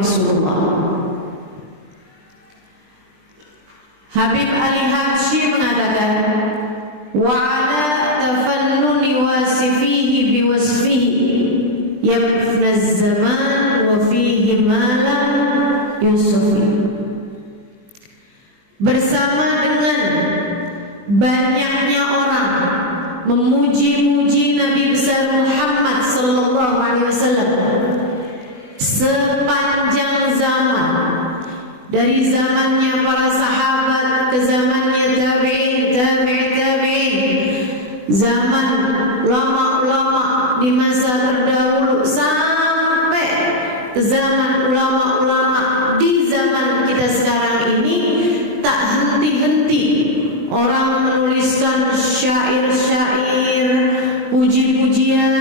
Rasulullah. Habib Ali Habsyi mengatakan, wa ala tafannuni wasifihi biwasfihi yafna zaman wa fihi malam yusufi. Bersama dengan banyaknya orang memuji-muji Nabi besar Muhammad sallallahu alaihi wasallam sepanjang zaman, dari zamannya para sahabat ke zamannya tabi'in, zaman ulama-ulama di masa terdahulu sampai ke zaman ulama-ulama di zaman kita sekarang ini, tak henti-henti orang menuliskan syair-syair, puji-pujian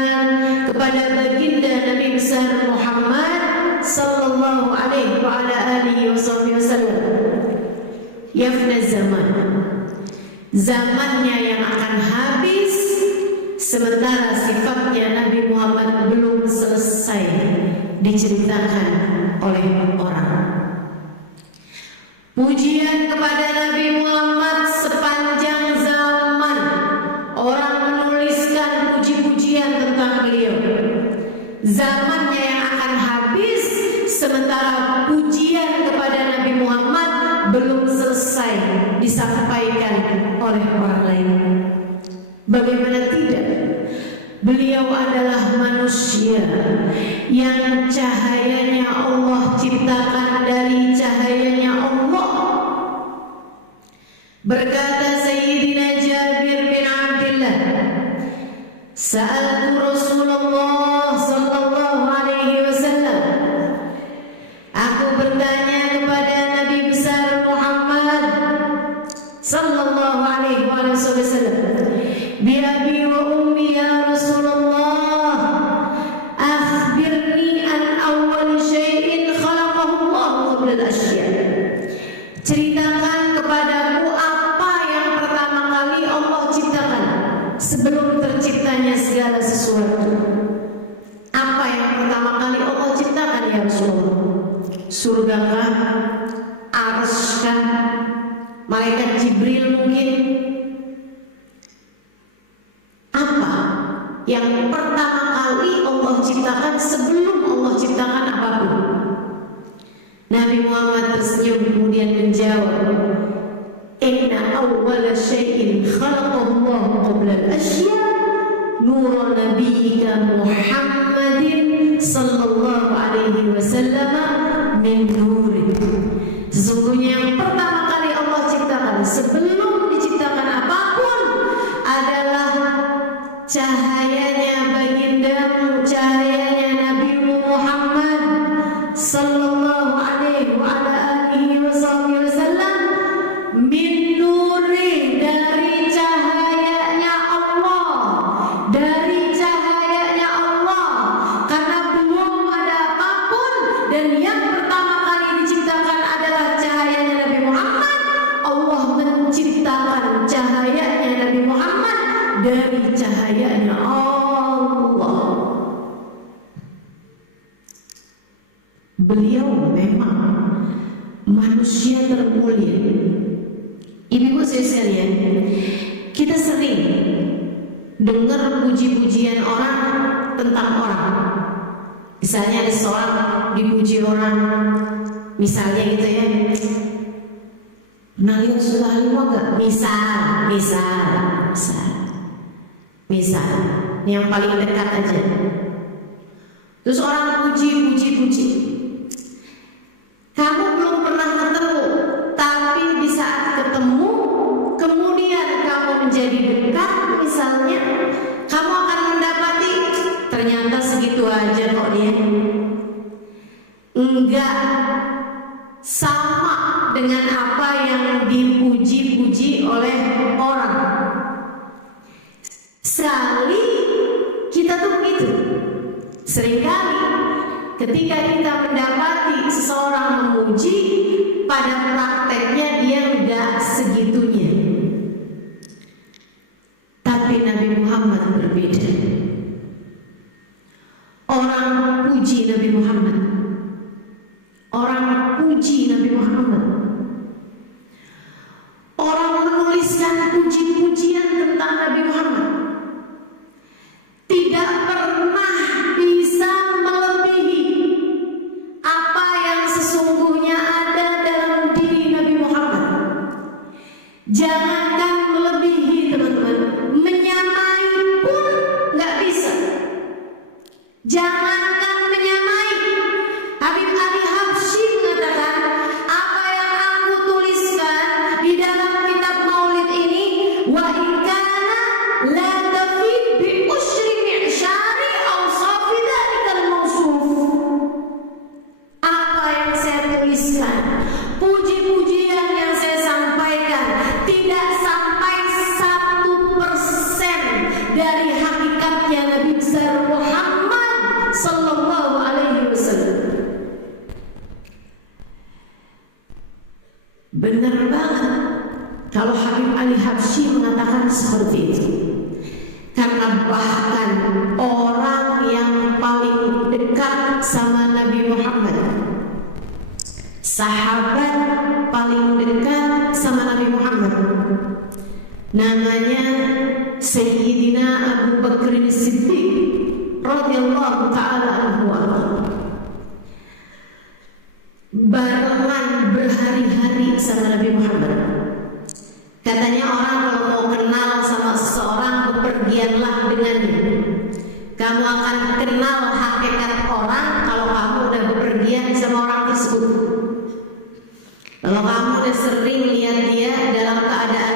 kepada baginda Nabi besar Muhammad sallallahu alaihi wa ala alihi wasallam. Yafna zaman, zamannya yang akan habis, sementara sifatnya Nabi Muhammad belum selesai diceritakan oleh orang. Pujian kepada Nabi Muhammad sepanjang zaman, orang menuliskan puji-pujian tentang beliau. Zamannya yang akan habis, sementara pujian kepada Nabi Muhammad belum selesai disampaikan oleh orang lain. Bagaimana tidak? Beliau adalah manusia yang cahayanya Allah ciptakan dari cahayanya Allah. Berkata Sayyidina Jabir bin Abdullah, sa'altu Rasulullah sallallahu alaihi wasallam, aku bertanya kepada Nabi besar Muhammad sallallahu alaihi wasallam, bi abi wa ummi ya Rasulullah, akhbirni an awwal syai'in khalaqahu Allah qabla al-asya'. Ceritakan kepadaku apa yang pertama kali Allah ciptakan sebelum terciptanya segala sesuatu. Apa yang pertama kali Allah ciptakan ya Rasulullah? Surgakah? Arskah? Malaikat Jibril mungkin? Apa yang pertama kali Allah ciptakan sebelum Allah ciptakan apapun? Nabi Muhammad tersenyum kemudian menjawab, inna awwala syai'in khalaqahu Allah qabla al-asya' nur nabiyyika Muhammadin sallallahu alaihi wasallam min nuri. Sesungguhnya yang pertama kali Allah ciptakan sebelum diciptakan apapun adalah cahayanya bagindamu, cahayanya Nabi Muhammad sallallahu alaihi wa ala alihi wasallam, min nuri, dari cahayanya Allah, dari cahayanya Allah. Karena belum ada apapun dan yang pertama kali diciptakan adalah cahayanya Nabi Muhammad, Allah menciptakan cahayanya Nabi Muhammad dari cahayanya Allah. Beliau memang manusia termulia. Ibu-ibu sekalian, kita sering dengar puji-pujian orang tentang orang. Misalnya ada seorang dipuji orang, misalnya gitu ya, pernah lihat Sulaiman enggak? Misal, yang paling dekat aja. Terus orang puji. Kamu belum pernah ketemu, tapi di saat ketemu, kemudian kamu menjadi dekat, misalnya, kamu akan mendapati ternyata segitu aja kok dia. Enggak sama dengan apa yang dipuji-puji oleh orang. Sekali kita tuh begitu. Seringkali ketika kita mendapati seseorang memuji, pada prakteknya dia enggak segitunya. Tapi Nabi Muhammad berbeda. Orang puji Nabi Muhammad, Jangankan menyamai, Habib Ali Habsyi mengatakan, apa yang aku tuliskan di dalam kitab Maulid ini, wa in kana la tafid bi usyri mi'syari awsafi dzalikal mawsuf. Apa yang saya tuliskan, puji-pujian yang saya sampaikan tidak sampai 1% dari hakikatnya Nabi besar Muhammad sallallahu alaihi wasallam. Benar banget kalau Habib Ali Habsyi mengatakan seperti itu. Karena bahkan orang yang paling dekat sama Nabi Muhammad, sahabat paling dekat sama Nabi Muhammad, namanya Sayyidina Abu Bakr As-Siddiq radhiyallahu taala anhu, barengan berhari-hari sama Nabi Muhammad. Katanya orang kalau mau kenal sama seseorang, bepergianlah dengannya. Kamu akan kenal hakikat orang kalau kamu udah bepergian sama orang tersebut. Kalau kamu udah sering lihat dia dalam keadaan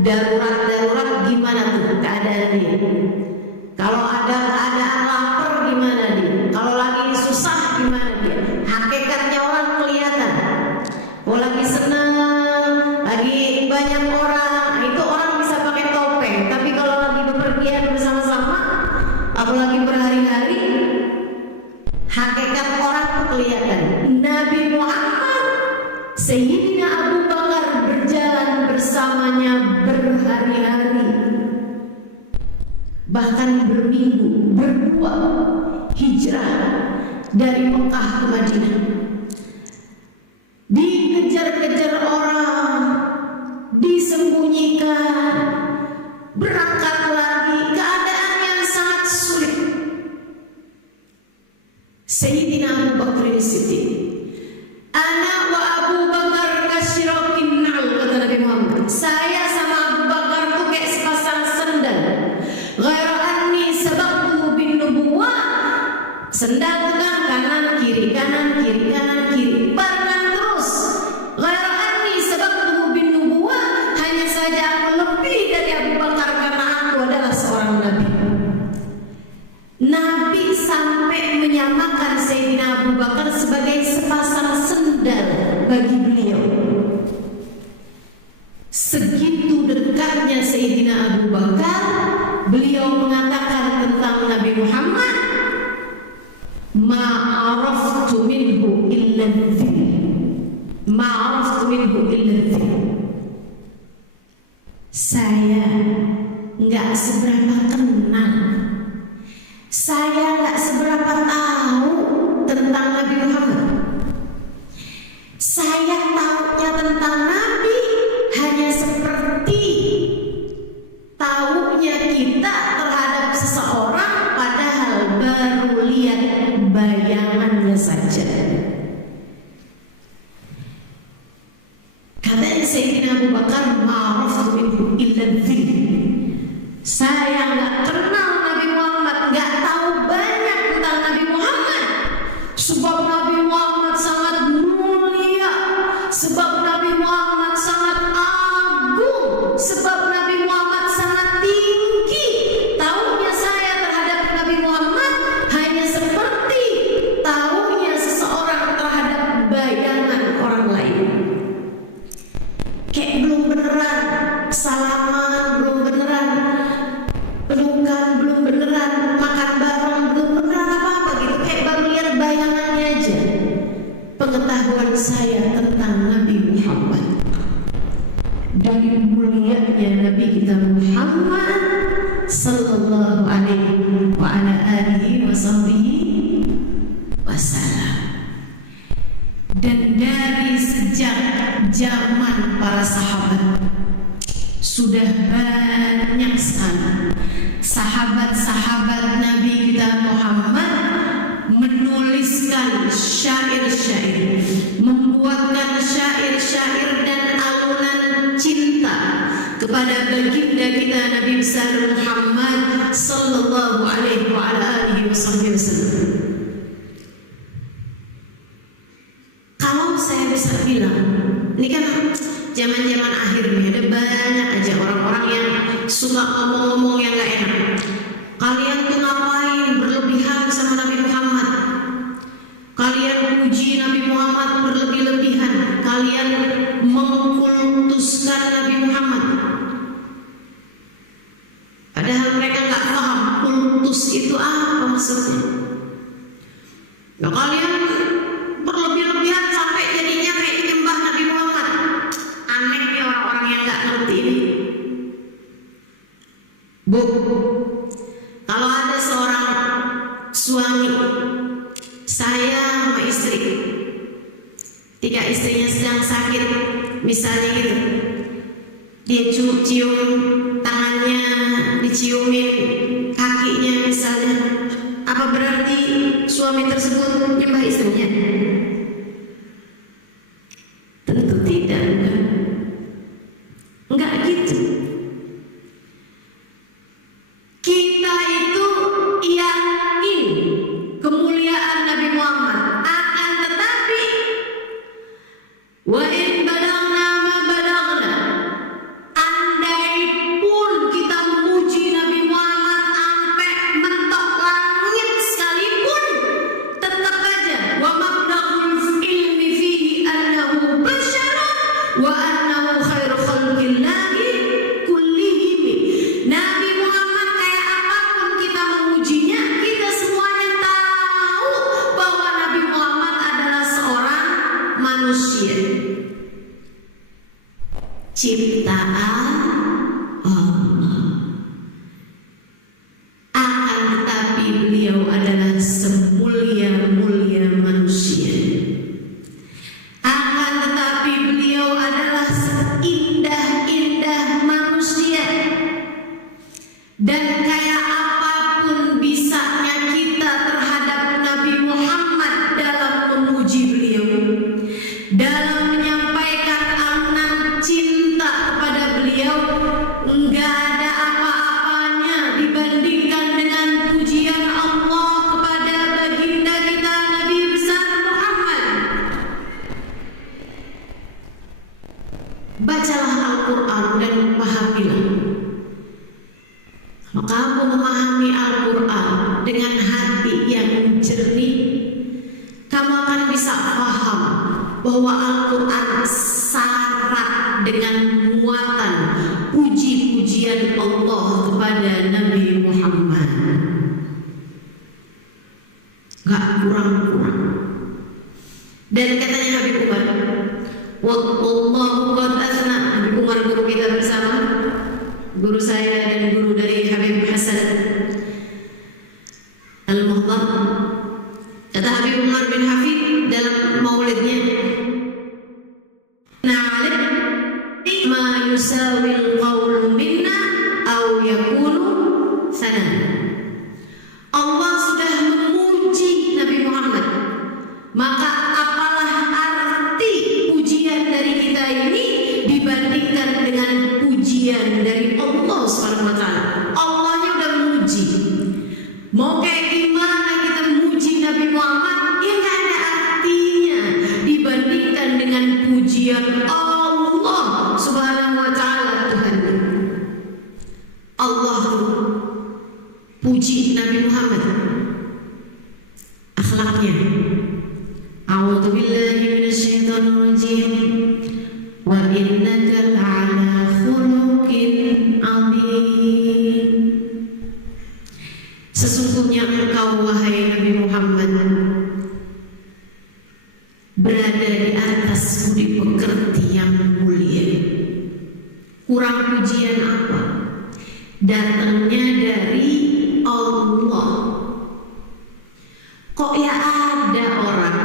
darurat, gimana tuh keadaan dia? Kalau ada keadaan lapar, gimana dia? Kalau lagi susah, gimana dia? Hakikatnya orang kelihatan. Kalau lagi senang, lagi banyak orang, itu orang bisa pakai topeng. Tapi kalau lagi bepergian bersama-sama, apalagi berhari-hari, hakikat orang tuh kelihatan. Nabi Muhammad, Sayyidina Abu Bakar berjalan bersamanya berhari-hari, bahkan berminggu, berdua hijrah dari Mekah ke Madinah. Dikejar-kejar orang, disembunyikan, berangkat lagi, keadaan yang sangat sulit. Sayyidina Abu Bakr As-Siddiq, ana wa Abu Bakar kasyirakin na'al, kata Nabi Muhammad. Saya sama Abu Bakar tuh kayak sepasang sendal. Ghaira anni sabaqtu bin nubuwah. Sendal pegang kanan kiri, kanan kiri, kanan kiri, barengan terus. Ghaira anni sabaqtu bin nubuwah. Hanya saja aku lebih dari Abu Bakar karena aku adalah seorang nabi. Nabi sampai menyamakan Sayyidina Abu Bakar sebagai sepasang sendal bagi beliau. Segitu dekatnya Sayyidina Abu Bakar, beliau mengatakan tentang Nabi Muhammad, ma'araftu minhu illa dzil, ma'araftu minhu illa dzil. Saya nggak seberapa kenal, saya nggak seberapa tahu tentang Nabi Muhammad. Saya tahunya tentang Nabi hanya seperti tahunya kita terhadap seseorang, padahal baru lihat bayangannya saja. Katanya Sayyidina Abu Bakar, ma'araftu minhu illa dzil. Saya nggak kenal Nabi Muhammad, nggak tahu banyak tentang Nabi Muhammad. Sebab Nabi Muhammad sangat mulia, sebab Nabi Muhammad sangat agung, sebab Nabi Muhammad sangat tinggi. Tahunya saya terhadap Nabi Muhammad hanya seperti tahunya seseorang terhadap bayangan orang lain. Kayak belum beneran salaman, belum beneran pelukan, belum beneran makan bareng, belum beneran apa-apa gitu. Kayak baru lihat bayangannya aja. Pengetahuan saya tentang Nabi Muhammad, dari mulianya Nabi kita Muhammad sallallahu alaihi wa ala alihi wasallam. Dan dari sejak zaman para sahabat sudah banyak sekali sahabat-sahabat Nabi kita Muhammad menuliskan syair-syair, membuatkan syair-syair dan alunan cinta kepada baginda kita Nabi besar Muhammad sallallahu alaihi wa alihi wasallam. Kalau saya bisa bilang, ini kan zaman-zaman akhir nih, ada banyak aja orang-orang yang suka ngomong-ngomong yang gak enak. Kalian tuh ngapain berlebihan sama Nabi Muhammad? Kalian puji Nabi Muhammad berlebih-lebihan. Kalian mengkultuskan Nabi Muhammad. Padahal mereka nggak paham kultus itu apa maksudnya. Ya kalian berlebih-lebihan sampai jadinya kayak nyembah Nabi Muhammad. Aneh nih orang-orang yang nggak ngerti ini. Bu, kalau ada seorang suami, saya sama istri, ketika istrinya sedang sakit, misalnya gitu, dia cium tangannya, diciumin kakinya misalnya, apa berarti suami tersebut nyembah istrinya? Tentu tidak, enggak gitu. Kita itu yakin kemuliaan Nabi Muhammad, akan tetapi wa in balagna ma balagna, andai pun kita memuji Nabi Muhammad sampai mentok langit sekalipun, tetap aja wa mablaghul ilmi fihi annahu basyarun wa annahu khairu khalqillahi kullihim. Nabi Muhammad kayak apapun kita memujinya, kita semuanya tahu bahwa Nabi Muhammad adalah seorang manusia, ciptaan Allah. Akan tetapi beliau adalah semulia-mulia manusia. Akan tetapi beliau adalah seindah-indah manusia. Dan kayak apapun bisanya kita terhadap Nabi Muhammad dalam memuji beliau, dalam menyampaikan alunan cinta kepada beliau, enggak ada apa-apanya dibandingkan dengan pujian Allah kepada baginda kita Nabi besar Muhammad. Bacalah Al-Quran dan pahamilah. Kalau kamu memahami Al-Quran dengan hati yang jernih, kamu akan bisa paham bahwa Al-Quran syarat dengan muatan puji-pujian Allah kepada Nabi Muhammad. Gak kurang-kurang. Dan katanya Habib Umar, wallahu qad athna. Habib Umar guru kita bersama, guru saya dan guru dari Habib Hasan Al-Muhdar. Kata Habib Umar bin Hafid dalam maulidnya, na'alim ma yusawil qawlu minna aw yakunu sana. Allah sudah memuji Nabi Muhammad, maka apalah arti pujian dari kita ini dibandingkan dengan pujian dari Allah Subhanahu wa taala. Allahnya udah memuji. Mau kayak gimana kita memuji Nabi Muhammad, ya nggak ada artinya dibandingkan dengan pujian Allah Subhanahu wa taala Tuhan. Allah puji Nabi Muhammad, akhlaknya. A'udzu billahi minasyaitonir rajim. Wa innaka la'ala khuluqin 'adzim. Sesungguhnya engkau wahai Nabi Muhammad berada di atas budi pekerti yang mulia. Kurang pujian apa? Datangnya dari Allah. Kok ya ada orang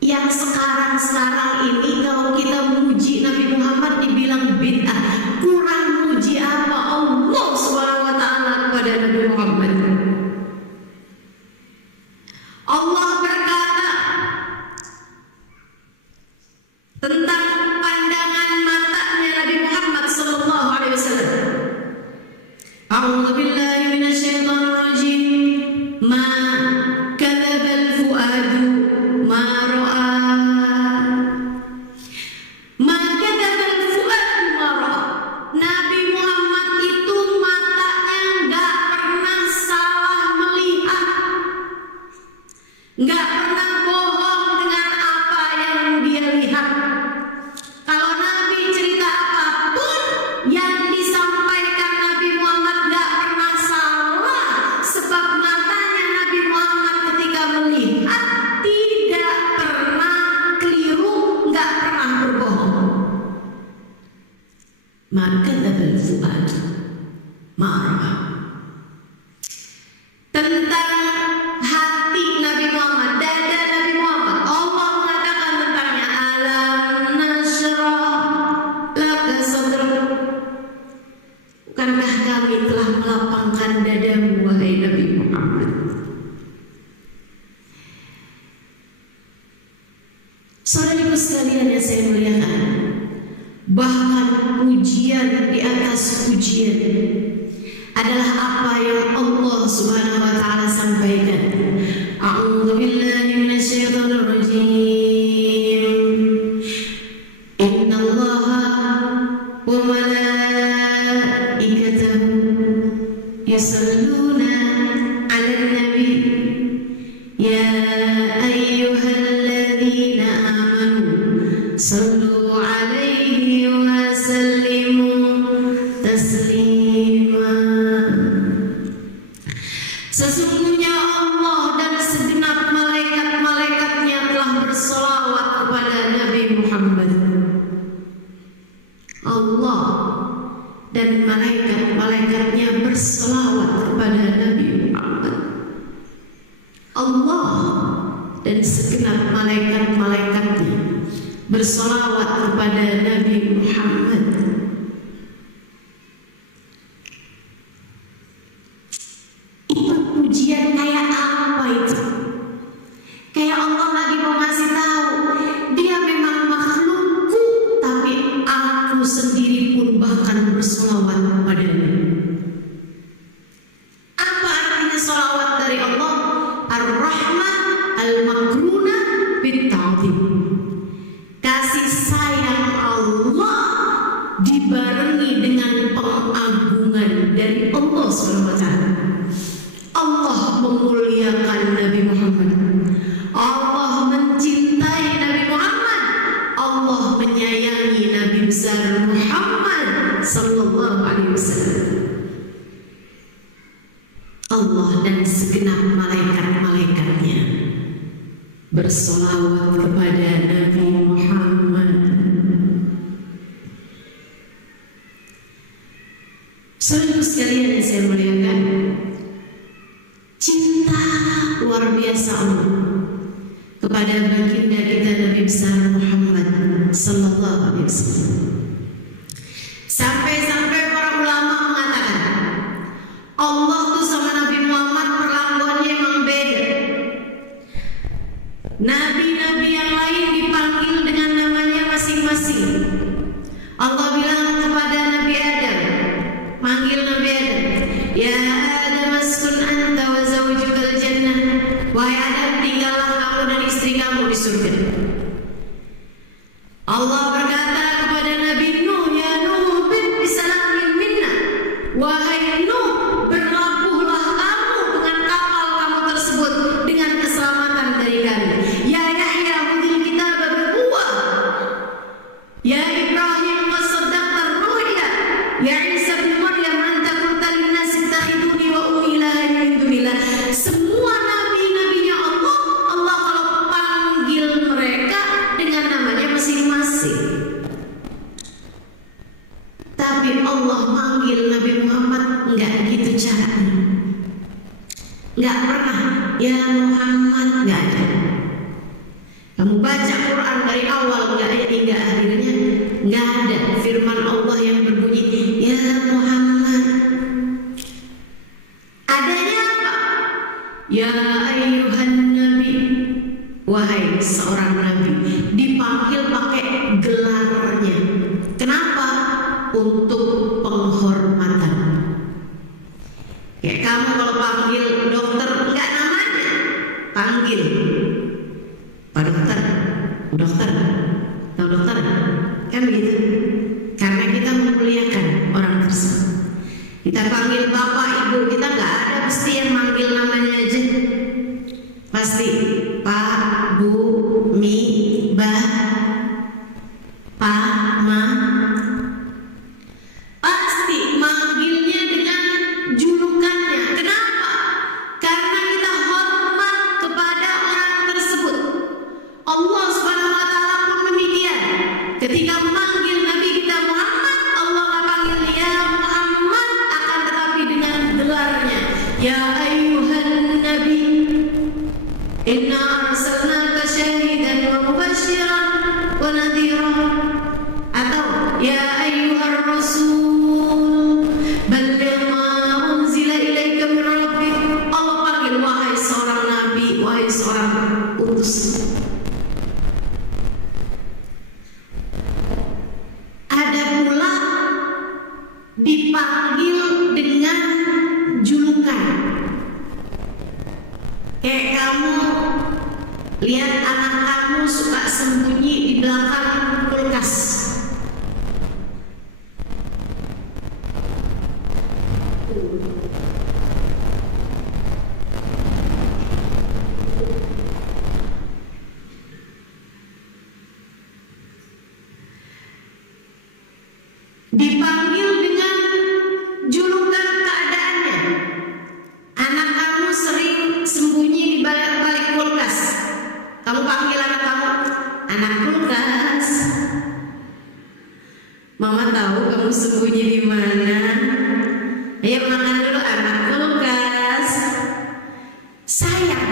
yang sekarang ini kalau kita memuji Nabi Muhammad dibilang bid'ah. Kurang puji apa Allah Subhanahu wa taala kepada Nabi Muhammad? Allah berkata tentang pandangan matanya Nabi Muhammad sallallahu alaihi wasallam. A'udzu billahi minasyaitonir rajim. maka kadzdzabal fuad ma'rah. Tentang hati Nabi Muhammad, dada Nabi Muhammad, Allah mengatakan tentangnya, alam nashrah laka sadrak. Bukankah kami telah melapangkan dadamu, wahai Nabi Muhammad? Saudaraku sekalian yang saya muliakan, bahkan pujian di atas pujian adalah apa yang Allah Subhanahu wa taala sampaikan. A'udzu billahi minasyaitonir rajim. Innallaha wa malaikatahu yusalluna 'alan nabi ya ayyuhalladzina amanu sallu 'alaihi wa sallimu taslima. Sesungguhnya Allah dan segenap malaikat-malaikatnya telah bersolawat kepada Nabi Muhammad. Allah dan malaikat-malaikatnya bersolawat kepada Nabi Muhammad. Allah dan segenap malaikat-malaikatnya bersolawat kepada Nabi Muhammad. Pujian kayak apa itu? Kayak Allah lagi mau ngasih tahu, dia memang makhlukku, tapi aku sendiri pun bahkan bersolawat kepadanya. Apa artinya solawat dari Allah? Ar-Rahmah al-makruna bit-ta'zim. Kasih sayang Allah dibarengi dengan pengagungan dari Allah SWT. Allah memuliakan Nabi Muhammad. Allah mencintai Nabi Muhammad. Allah menyayangi Nabi besar Muhammad sallallahu alaihi wasallam. Allah dan segenap malaikat-malaikatnya bersolawat kepada Nabi Muhammad. Saudara sekalian yang saya muliakan, cinta luar biasa Allah kepada baginda kita Nabi besar Muhammad sallallahu alaihi wasallam. Sampai-sampai para ulama mengatakan Allah tuh sama Nabi Muhammad perlakuannya emang beda. Nabi-nabi yang lain dipanggil dengan namanya masing-masing. Allah bilang kepada Nabi Adam, manggil Nabi Adam, ya Adam askun anta wa zawjukal jannah. Wahai Adam, tinggallah kamu dan istri kamu di surga. Allah berkata kepada Nabi Nuh, ya Nuh bin bisalamin minna. Wahai Nuh, berlabuhlah kamu dengan kapal kamu tersebut dengan keselamatan dari kami. Ya Yahya khudhil kitaba biquwwah. Ya Ibrahim qad saddaqta ar-ru'ya. Ya Isa bin Maryam anta qulta lin-nasi ittakhiduni wa ummi ilahan min dunillah. Semua nabi-nabinya Allah, Allah kalau panggil mereka dengan namanya masing-masing. Tapi Allah manggil Nabi Muhammad enggak gitu caranya. Enggak pernah ya Muhammad, enggak ada. Kamu baca Quran dari awal enggak ada hingga akhirnya, enggak ada firman Allah yang berbunyi ya Muhammad. Adanya apa? Ya ayyuhan nabi. Wahai seorang nabi, dipanggil pakai gelarnya. Kenapa? Untuk penghormatan. Kayak kamu kalau panggil dokter enggak namanya, panggil Pak Dokter, dokter, tahu dokter, kan begitu? Karena kita memuliakan orang tersebut. Kita panggil bapak ibu, kita nggak ada mesti yang manggil namanya aja. Pasti Pak, Bu, Mi, Bah, Pak, Ma. Pasti manggilnya dengan julukannya. Kenapa? Karena kita hormat kepada orang tersebut. Allah Subhanahu wa taala pun demikian. Ketika memanggil Nabi kita Muhammad, Allah Ya ayyuhan nabi inna arsalnaka syahidan wa mubasyiran wa nadhiran. Atau ya ayyuhar rasul balligh ma unzila ilaika min rabbik. Allah panggil wahai seorang nabi, wahai seorang utusan. Ada pula dipanggil dengan julukan. Kayak kamu lihat anak kamu suka sembunyi di belakang kulkas. Dipanggil dengan julukan keadaannya. Anak kamu sering sembunyi di balik kulkas. Kamu panggil anak kamu, anak kulkas. Mama tahu kamu sembunyi di mana. Ayo makan dulu anak kulkas. Sayang.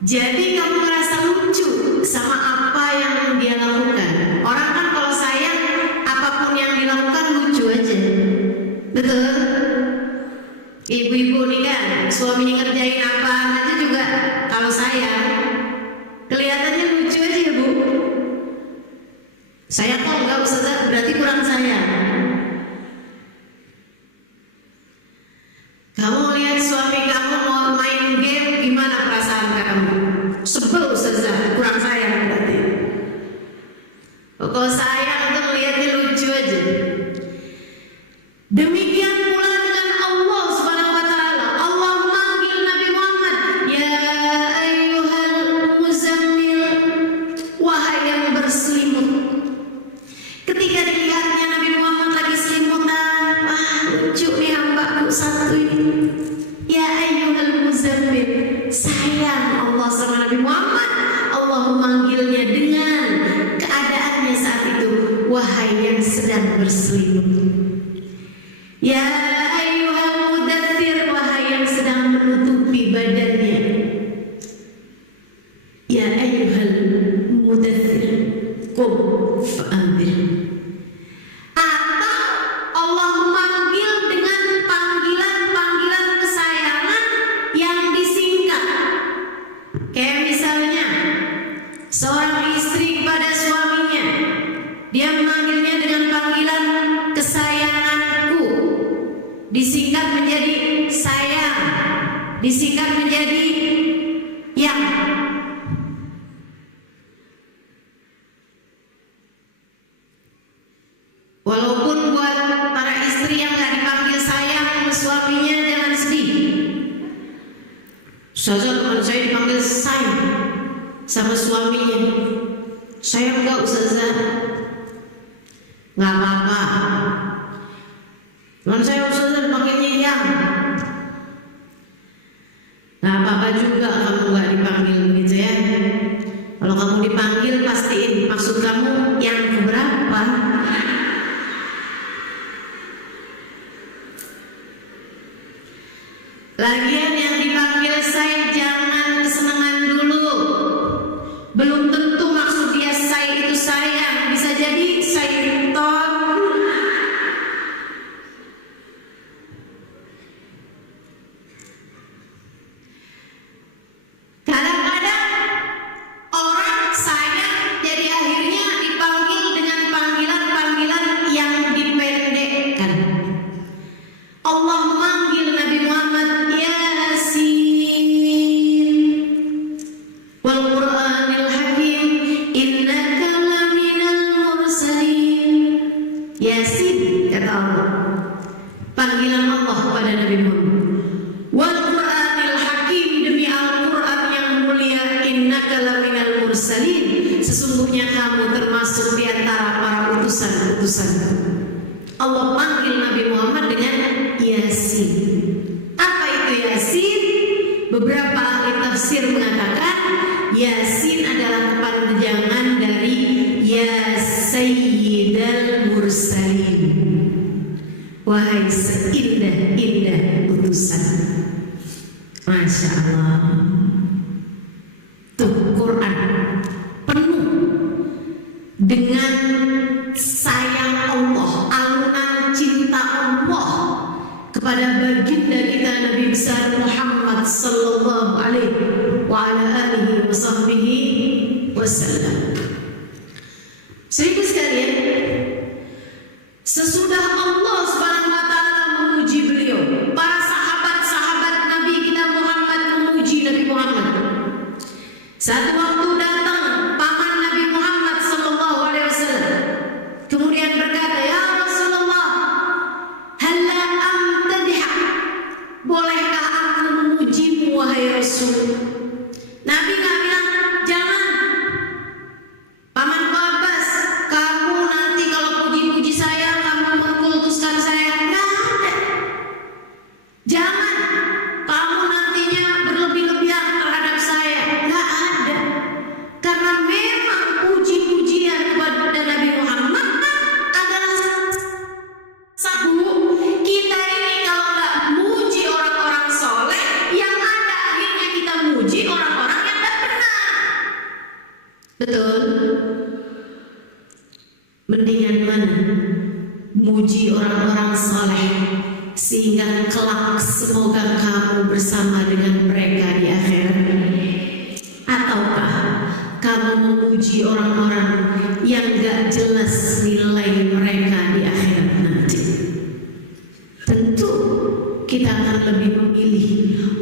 Jadi kamu merasa lucu sama apa yang dia lakukan. Orang kan kalau sayang, apapun yang dilakukan lucu aja. Betul? Ibu-ibu nih kan, suaminya ngerjain apa aja juga kalau sayang kelihatannya lucu aja ya Bu. Saya kok enggak Ustazah, berarti kurang sayang. Kamu lihat suami kamu mau main game, gimana perasaan kamu? Sebel Ustazah, kurang sayang berarti. Kalau sayang itu melihatnya lucu aja. Demikian pula dengan Allah Subhanahu wa taala. Allah manggil Nabi Muhammad, ya ayyuhal muzammil, wahai yang berselimut. Ketika dilihatnya Nabi Muhammad lagi selimutan, lucu nih hambaku satu ini. Ya ayyuhal muzammil, sayang Allah sama Nabi Muhammad. Allah memanggilnya dengan keadaannya saat itu, wahai yang sedang berselimut. Ya ayyuhal mudaththir, wahai yang sedang menutupi badannya. Ya ayyuhal mudaththir, qum fa'anzir. Atau Allah memanggil dengan panggilan-panggilan kesayangan yang disingkat. Kayak misalnya seorang istri kepada suaminya, dia memanggilnya dengan panggilan kesayanganku, disingkat menjadi sayang, disingkat menjadi yang. Walaupun buat para istri yang gak dipanggil sayang suaminya, jangan sedih. Ustazah, teman saya dipanggil sayang sama suaminya. Sayang gak Ustazah? Gak apa-apa. Teman saya Ustazah dipanggilnya yang. Gak apa-apa juga kamu gak dipanggil begitu ya. Kalau kamu dipanggil pastiin maksud kamu yang keberapa. Lagian yang dipanggil say jangan kesenangan dulu. Belum tentu maksud dia say itu sayang, bisa jadi syaitan. Kadang-kadang orang sayang jadi akhirnya dipanggil dengan panggilan-panggilan yang dipendekkan. Allah memanggil Nabi Muhammad, wal Qur'anil Hakim, innaka laminal mursalin. Yasin, kata Allah. Panggilan Allah kepada Nabi Muhammad. Wal Qur'anil Hakim, demi Al-Qur'an yang mulia, innaka laminal mursalin, sesungguhnya kamu termasuk di antara para utusan-utusan. Allah panggil Nabi Muhammad dengan Yasin. Apa itu Yasin? Beberapa ahli tafsir mengatakan Yasin adalah kepanjangan dari Ya Sayyidal Mursalin, wahai seindah-indah utusan. Masya Allah. Tuh Quran penuh dengan sayang Allah, alunan cinta Allah kepada baginda kita Nabi besar Muhammad sallallahu alaihi wa ala alihi wa sahbihi wasallam. Sehingga sekalian, sesudah Allah Subhanahu wa taala memuji beliau, para sahabat-sahabat Nabi kita Muhammad memuji Nabi Muhammad. Satu waktu datang paman Nabi Muhammad sallallahu alaihi wasallam, kemudian berkata, "Ya Rasulullah, halla amtadihak, bolehkah aku memujimu wahai Rasul?" Nabi nggak bilang jangan. Pamanku Abbas, kamu nanti kalau puji-puji saya, kamu mengkultuskan saya, nggak ada. Jangan kamu nantinya berlebih-lebihan terhadap saya, nggak ada. Karena memang puji-pujian kepada Nabi Muhammad adalah satu. Kita ini kalau nggak muji orang-orang soleh, yang ada akhirnya kita muji orang-orang yang nggak benar. Betul? Mendingan mana? Muji orang-orang soleh sehingga kelak semoga kamu bersama dengan mereka di akhirat, ataukah kamu memuji orang-orang yang gak jelas nilai mereka di akhirat nanti? Tentu kita akan lebih memilih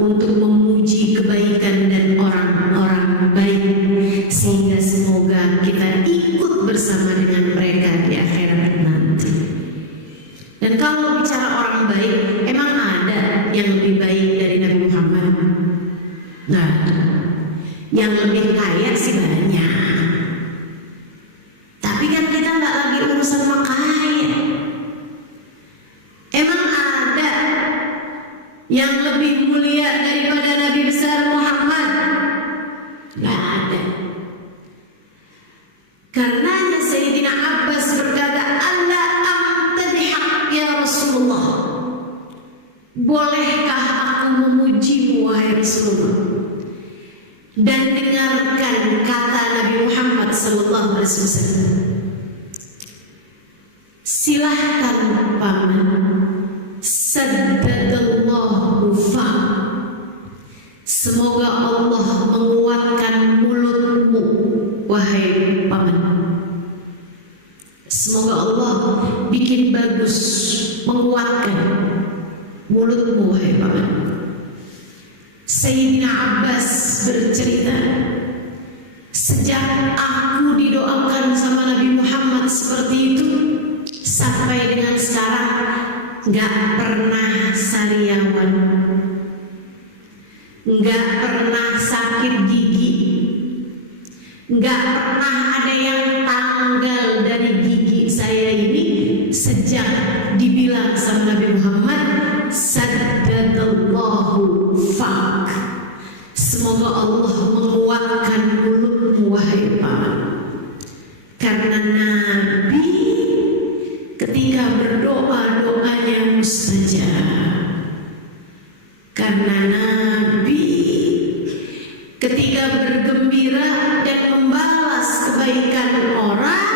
untuk memuji kebaikan dan orang-orang baik, sehingga semoga kita ikut bersama dengan mereka di akhirat nanti. Dan kalau bicara orang baik, emang ada yang lebih baik dari Nabi Muhammad? Nggak ada. Yang lebih kaya sih banyak, tapi kan kita nggak lagi urusan makaya. Emang ada yang lebih mulia daripada Nabi besar Muhammad? Nggak ada. Karenanya Sayyidina Abbas berkata, "Allah amtadihak ya Rasulullah, bolehkah aku memujimu wahai Rasulullah?" Dan dengarkan kata Nabi Muhammad sallallahu alaihi wasallam, "Silahkan paman, saddadallahu fa, semoga Allah menguatkan mulutmu wahai paman. Semoga Allah bikin bagus, menguatkan mulutmu wahai paman." Sayyidina Abbas bercerita, sejak aku didoakan sama Nabi Muhammad seperti itu, sampai dengan sekarang gak pernah sariawan, gak pernah sakit gigi, gak pernah ada yang tanggal dari gigi saya ini sejak dibilang sama Nabi Muhammad, saddadallahu fak, semoga Allah menguatkan mulutmu wahai paman. Karena Nabi ketika berdoa, doanya mustajab. Karena Nabi ketika bergembira dan membalas kebaikan orang,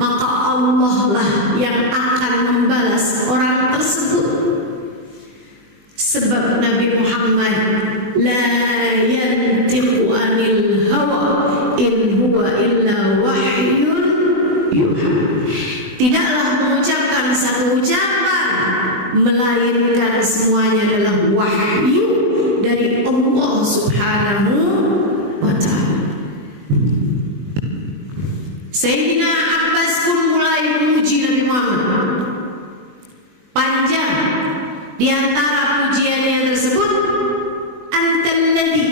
maka Allah lah yang akan membalas orang tersebut. Sebab Nabi Muhammad la yantiqu anil hawa in huwa illa wahyun yuha, tidaklah mengucapkan satu ucapan melainkan semuanya adalah wahyu dari Allah Subhanahu wa ta'ala. Sayyidina Abbas pun mulai memuji Nabi Muhammad. Panjang di antara pujian yang tersebut, antal ladzi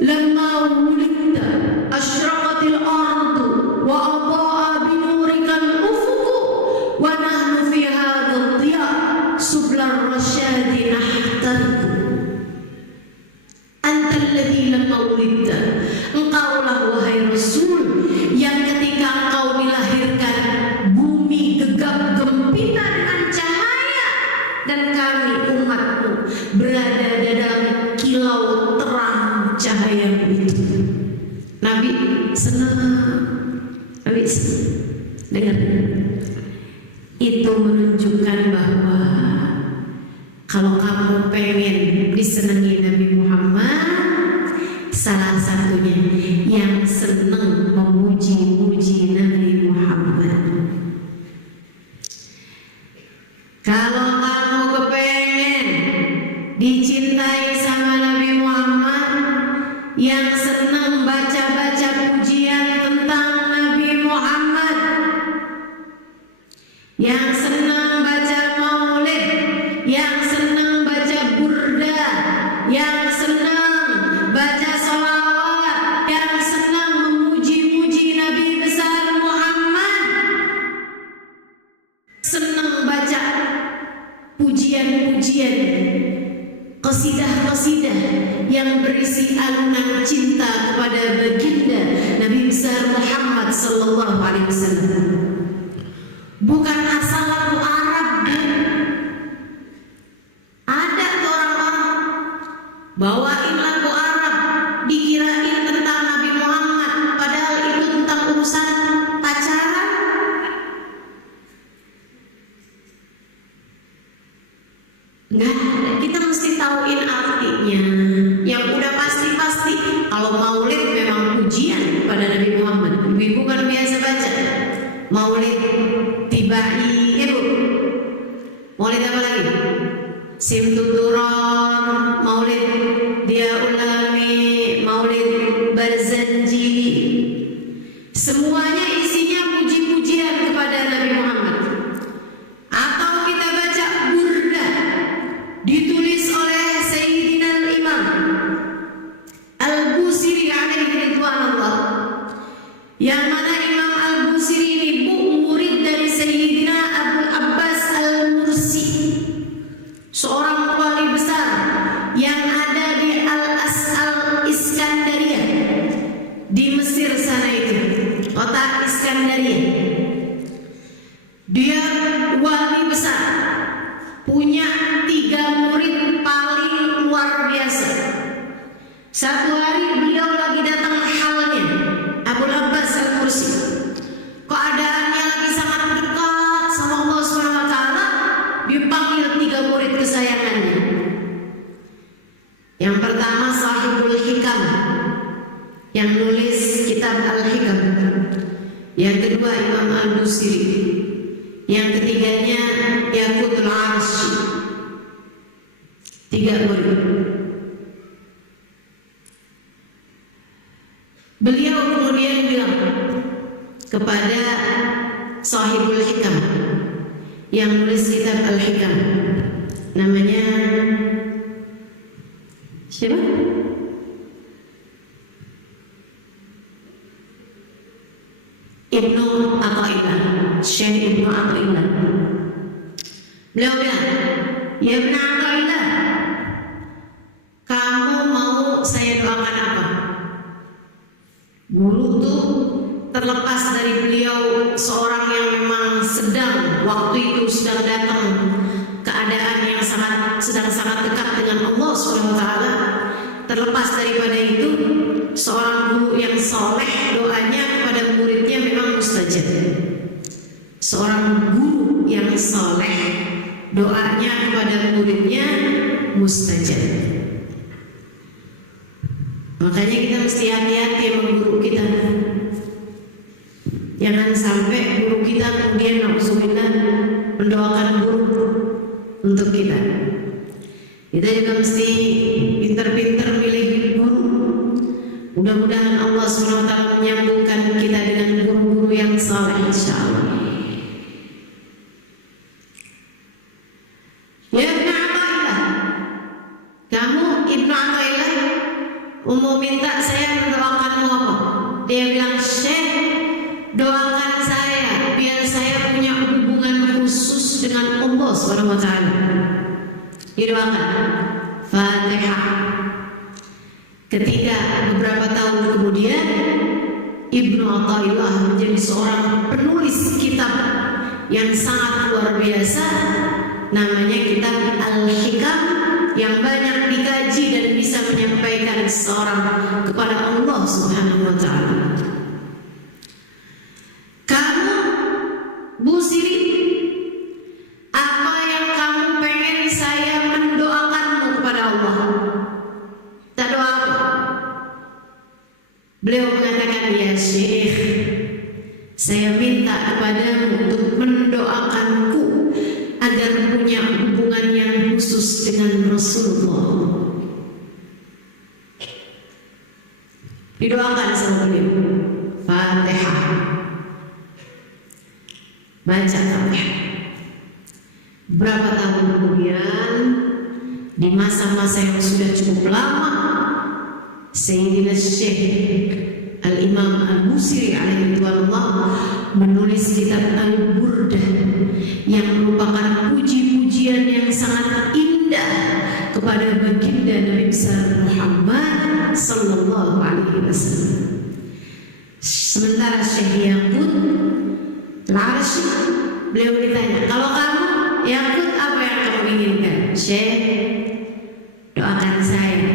lamma wulidta asyraqatil ardu wa adha'a bi nurikal ufuq wa nahnu fi hadzal dhiya sublar rasyadi nahtariku. Antal ladzi lamma wulidta, engkaulah wahai Rasul yang ketika engkau dilahirkan bumi gegap gempita dengan cahaya, dan kami umatmu berada dalam kilat Nabi senang. Nabi senang. Dengar. Itu menunjukkan bahwa kalau kamu pengen disenangi Nabi Muhammad, salah satunya yang senang memuji-muji Nabi Muhammad. Kalau kamu kepengen dicintai sama Nabi Muhammad, yang senang baca-baca pujian tentang Nabi Muhammad, yang senang baca maulid, yang senang baca burda, yang senang baca sholawat, yang senang memuji-muji Nabi besar Muhammad, senang baca pujian-pujian, qasidah-qasidah yang berisi alunan cinta kepada baginda Nabi besar Muhammad sallallahu alaihi wasallam. Bukan asal lagu Arab, ada orang-orang bawain lagu Arab dikirain tentang Nabi Muhammad, padahal itu tentang urusan pacaran. Enggak, kita mesti tauin artinya. Yang udah pasti-pasti kalau maulid memang pujian pada Nabi Muhammad. Ibu kan biasa baca maulid tibai, ibu. Maulid apa lagi? Simtuduron, maulid dia ulami, maulid barzanji. Semuanya isinya puji-pujian kepada Nabi Muhammad. Atau kita baca burda, ditulis oleh Sayyidina Imam Al-Busiri alaihi ridwanullah, yang mana Imam Al-Busiri ini murid dari Sayyidina Abu Abbas Al-Mursi, seorang wali besar yang ada di Al-Iskandariyah di Mesir sana, itu kota Iskandariyah. Dia wali besar, punya 3 murid paling luar biasa. Satu hari beliau lagi datang halnya, Abu Abbas Al-Mursi, keadaannya lagi sangat dekat sama Allah SWT. Dipanggil 3 murid kesayangannya. Yang pertama Sahibul Hikam, yang nulis kitab Al-Hikam. Yang kedua Imam Al-Busiri. Yang ketiganya Yaqutul Arsy. 3 murid. Beliau kemudian bilang kepada Sahibul Hikam yang nulis kitab Al-Hikam, namanya siapa? Ibnu Athaillah, Syekh Ibnu Athaillah. Beliau bilang, ya Ibnu Athaillah, kamu mau saya doakan apa? Guru tuh terlepas dari beliau seorang yang memang sedang waktu itu sedang datang keadaan yang sedang sangat dekat dengan Allah SWT. Terlepas daripada itu, seorang guru yang soleh doanya kepada muridnya memang mustajab. Seorang guru yang soleh doanya kepada muridnya mustajab. Makanya kita mesti hati-hati sama guru kita. Jangan sampai guru kita kemudian nafsubillah mendoakan guru untuk kita. Kita juga mesti pintar-pintar milih guru. Mudah-mudahan Allah SWT menyambungkan kita dengan guru-guru yang saleh, insyaallah. Ya Ibnu Athaillah, kamu Ibnu Athaillah mau minta saya mendoakanmu apa? Dia bilang, Syekh, doakan saya biar saya punya hubungan khusus dengan Allah SWT. Didoakan Fatihah. Ketika beberapa tahun kemudian Ibnu Athaillah menjadi seorang penulis kitab yang sangat luar biasa, namanya kitab Al-Hikam yang banyak dikaji dan bisa menyampaikan seseorang kepada Allah Subhanahu wa taala. Kamu Bu Siri, apa yang kamu pengen saya mendoakanmu kepada Allah? Tak doa apa? Beliau mengatakan, ya Syekh, saya minta kepadamu untuk mendoakanku agar punya hubungan yang khusus dengan Rasulullah. Didoakan sama beliau. Fatihah. Baca Fatihah. Berapa tahun kemudian, di masa-masa yang sudah cukup lama, Sayyidina Syekh Al-Imam Al-Busiri alaihi ridwanullah menulis kitab Al-Burdah yang merupakan puji-pujian yang sangat indah kepada baginda Nabi besar Muhammad sallallahu alaihi wasallam. Sementara Syekh Yaqut Al-Arshi, beliau ditanya, kalau kamu Yaqut, apa yang kamu inginkan? Syekh, doakan saya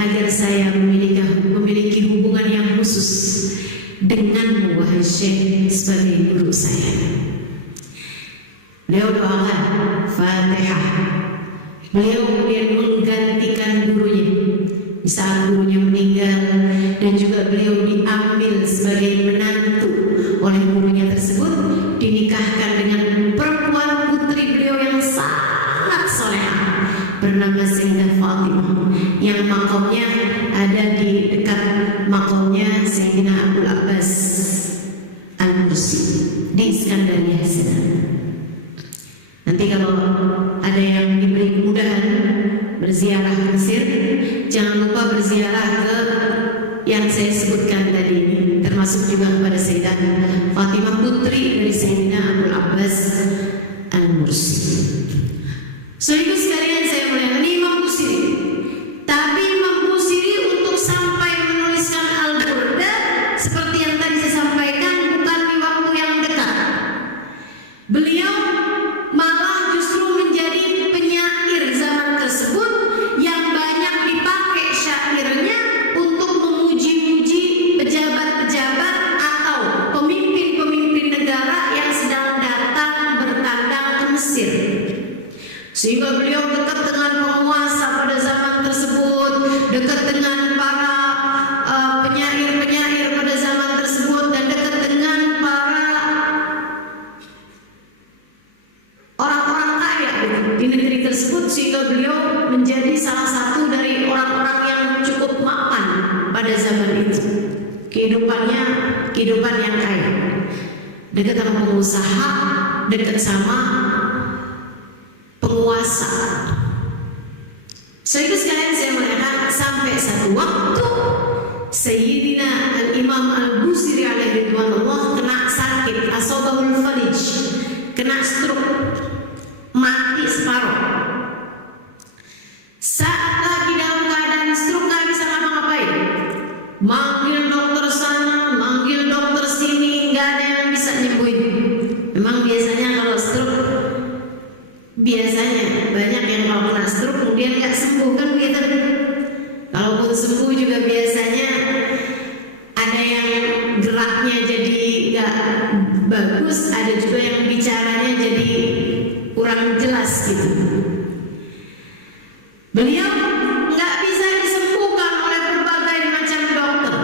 agar saya memiliki hubungan yang khusus denganmu wahai Syekh sebagai guru saya. Beliau doakan Fatihah. Beliau kemudian menggantikan gurunya di saat gurunya meninggal, dan juga beliau diambil sebagai menantu oleh gurunya tersebut, dinikahkan dengan perempuan putri beliau yang sangat solehah bernama Sayyidah Fatimah, yang makamnya ada di dekat makamnya Sayyidina Abdul Abbas Al-Mursi di Iskandaria sana. Nanti kalau ada yang diberi kemudahan berziarah ke Mesir, jangan lupa berziarah ke yang saya sebutkan tadi ini, termasuk juga kepada Sayyidah Fatimah putri dari Sayyidina Abdul Abbas Al-Mursi. So itu sekalian saya muliakan Imam Busiri. Tapi Imam Busiri untuk sampai menuliskan Al-Burdah seperti yang tadi saya sampaikan, bukan di waktu yang dekat. Beliau malah justru menjadi penyair zaman tersebut yang banyak dipakai syairnya untuk memuji-muji pejabat-pejabat atau pemimpin-pemimpin negara yang sedang datang bertandang ke Mesir. Sehingga beliau dekat dengan penguasa pada zaman tersebut, dekat dengan para penyair-penyair pada zaman tersebut, dan dekat dengan para orang-orang kaya di negeri tersebut, sehingga beliau menjadi salah satu dari orang-orang yang cukup mapan pada zaman itu. Kehidupan yang kaya, dekat sama pengusaha, dekat sama penguasa. So itu sekalian saya melihat sampai satu waktu Sayyidina Al-Imam Al-Busiri alaihi ridwanullah kena sakit, asobahul falij, kena stroke, mati separuh. Saat lagi dalam keadaan stroke nggak bisa ngapa-ngapain, manggil dokter sana, manggil dokter sini, nggak ada yang bisa nyembuhin. Memang biasanya kalau stroke, biasanya banyak yang kalau kena stroke kemudian nggak sembuh kan gitu. Kalaupun sembuh juga biasanya ada yang geraknya jadi nggak bagus, ada juga yang bicaranya jadi kurang jelas gitu. Beliau nggak bisa disembuhkan oleh berbagai macam dokter,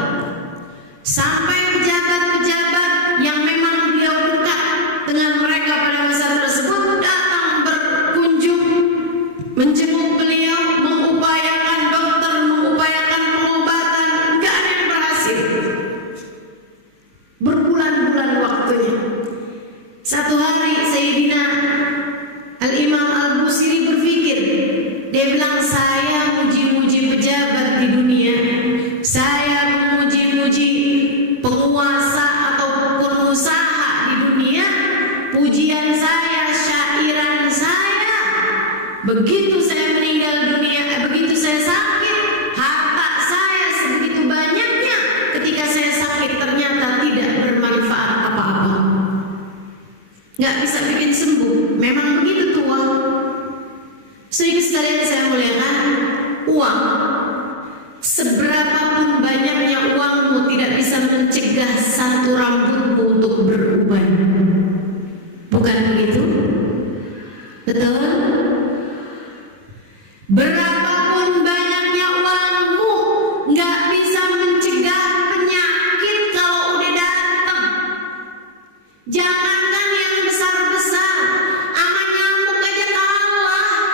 sampai pejabat-pejabat yang memang beliau dekat dengan mereka pada masa tersebut datang berkunjung, menjenguk beliau, mengupayakan dokter, mengupayakan pengobatan, nggak ada yang berhasil. Berbulan-bulan waktunya. Satu hari Sayyidina Al-Imam Al-Busiri uang, seberapapun banyaknya uangmu tidak bisa mencegah satu rambutmu untuk beruban. Bukan begitu? Betul? Berapapun banyaknya uangmu nggak bisa mencegah penyakit kalau udah datang. Jangankan yang besar-besar, sama nyamuk aja kalah.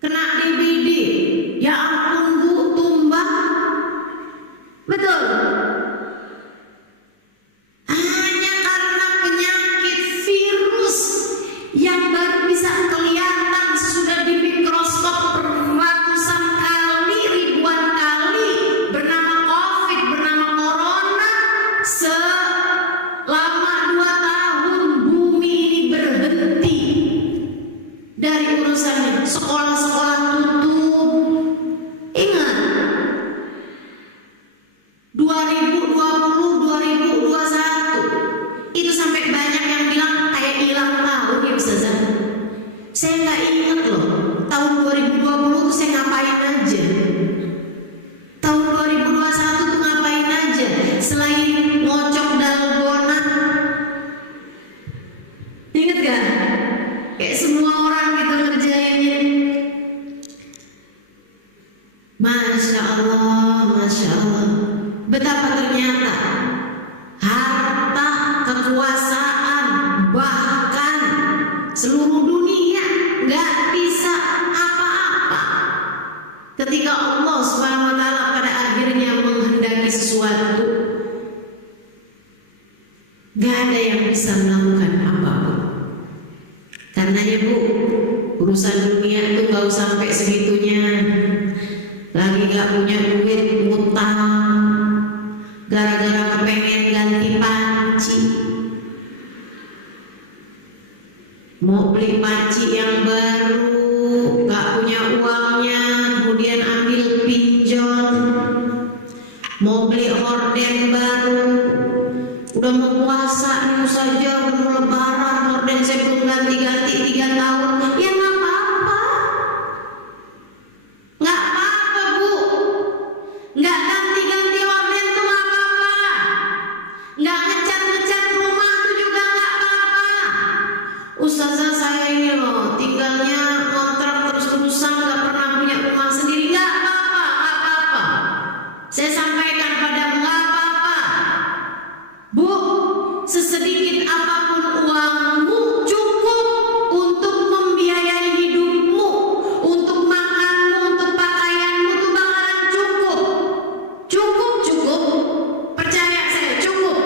Kena DBD, ya ampun Bu, tumbang. Betul? Hanya karena penyakit virus yang baru bisa kelihatan sesudah di mikroskop ratusan kali, ribuan kali, bernama COVID, bernama Corona. Selama 2 tahun bumi ini berhenti dari urusannya. Sekolah-sekolah tutup. Ingat 2020, 2021 itu sampai banyak yang bilang kayak hilang tahun ya Ustazah. Saya nggak ingat loh tahun 2020 tuh saya ngapain aja. Tahun 2021 tuh ngapain aja selain ngocok dalgona. Ingat gak? Kayak semua orang gitu ngerjainnya. Masya Allah, Masya Allah. Betapa ternyata harta, kekuasaan, bahkan seluruh dunia nggak bisa apa-apa ketika Allah Subhanahu wa Ta'ala pada akhirnya menghendaki sesuatu. Gak ada yang bisa melakukan apapun. Karenanya Bu, urusan dunia itu gak usah sampai segitunya. Lagi gak punya duit, ngutang gara-gara kepengen ganti panci. Mau beli panci yang baru, gak punya uangnya, kemudian ambil pinjol. Mau beli horden baru, udah mau puasa nih saja, udah mau lebaran, horden saya belum ganti-ganti 3 tahun. Ya nggak apa-apa, nggak apa-apa Bu, nggak ganti-ganti horden tuh nggak apa-apa, nggak ngecat-ngecat rumah tuh juga nggak apa-apa. Ustazah saya ini loh tinggalnya kontrak terus-terusan, nggak pernah punya rumah sendiri. Nggak apa-apa, nggak apa-apa. Saya sampaikan padamu nggak apa-apa Bu, sesedikit apapun uangmu cukup untuk membiayai hidupmu, untuk makanmu, untuk pakaianmu tuh bakalan cukup. Cukup, percaya saya cukup.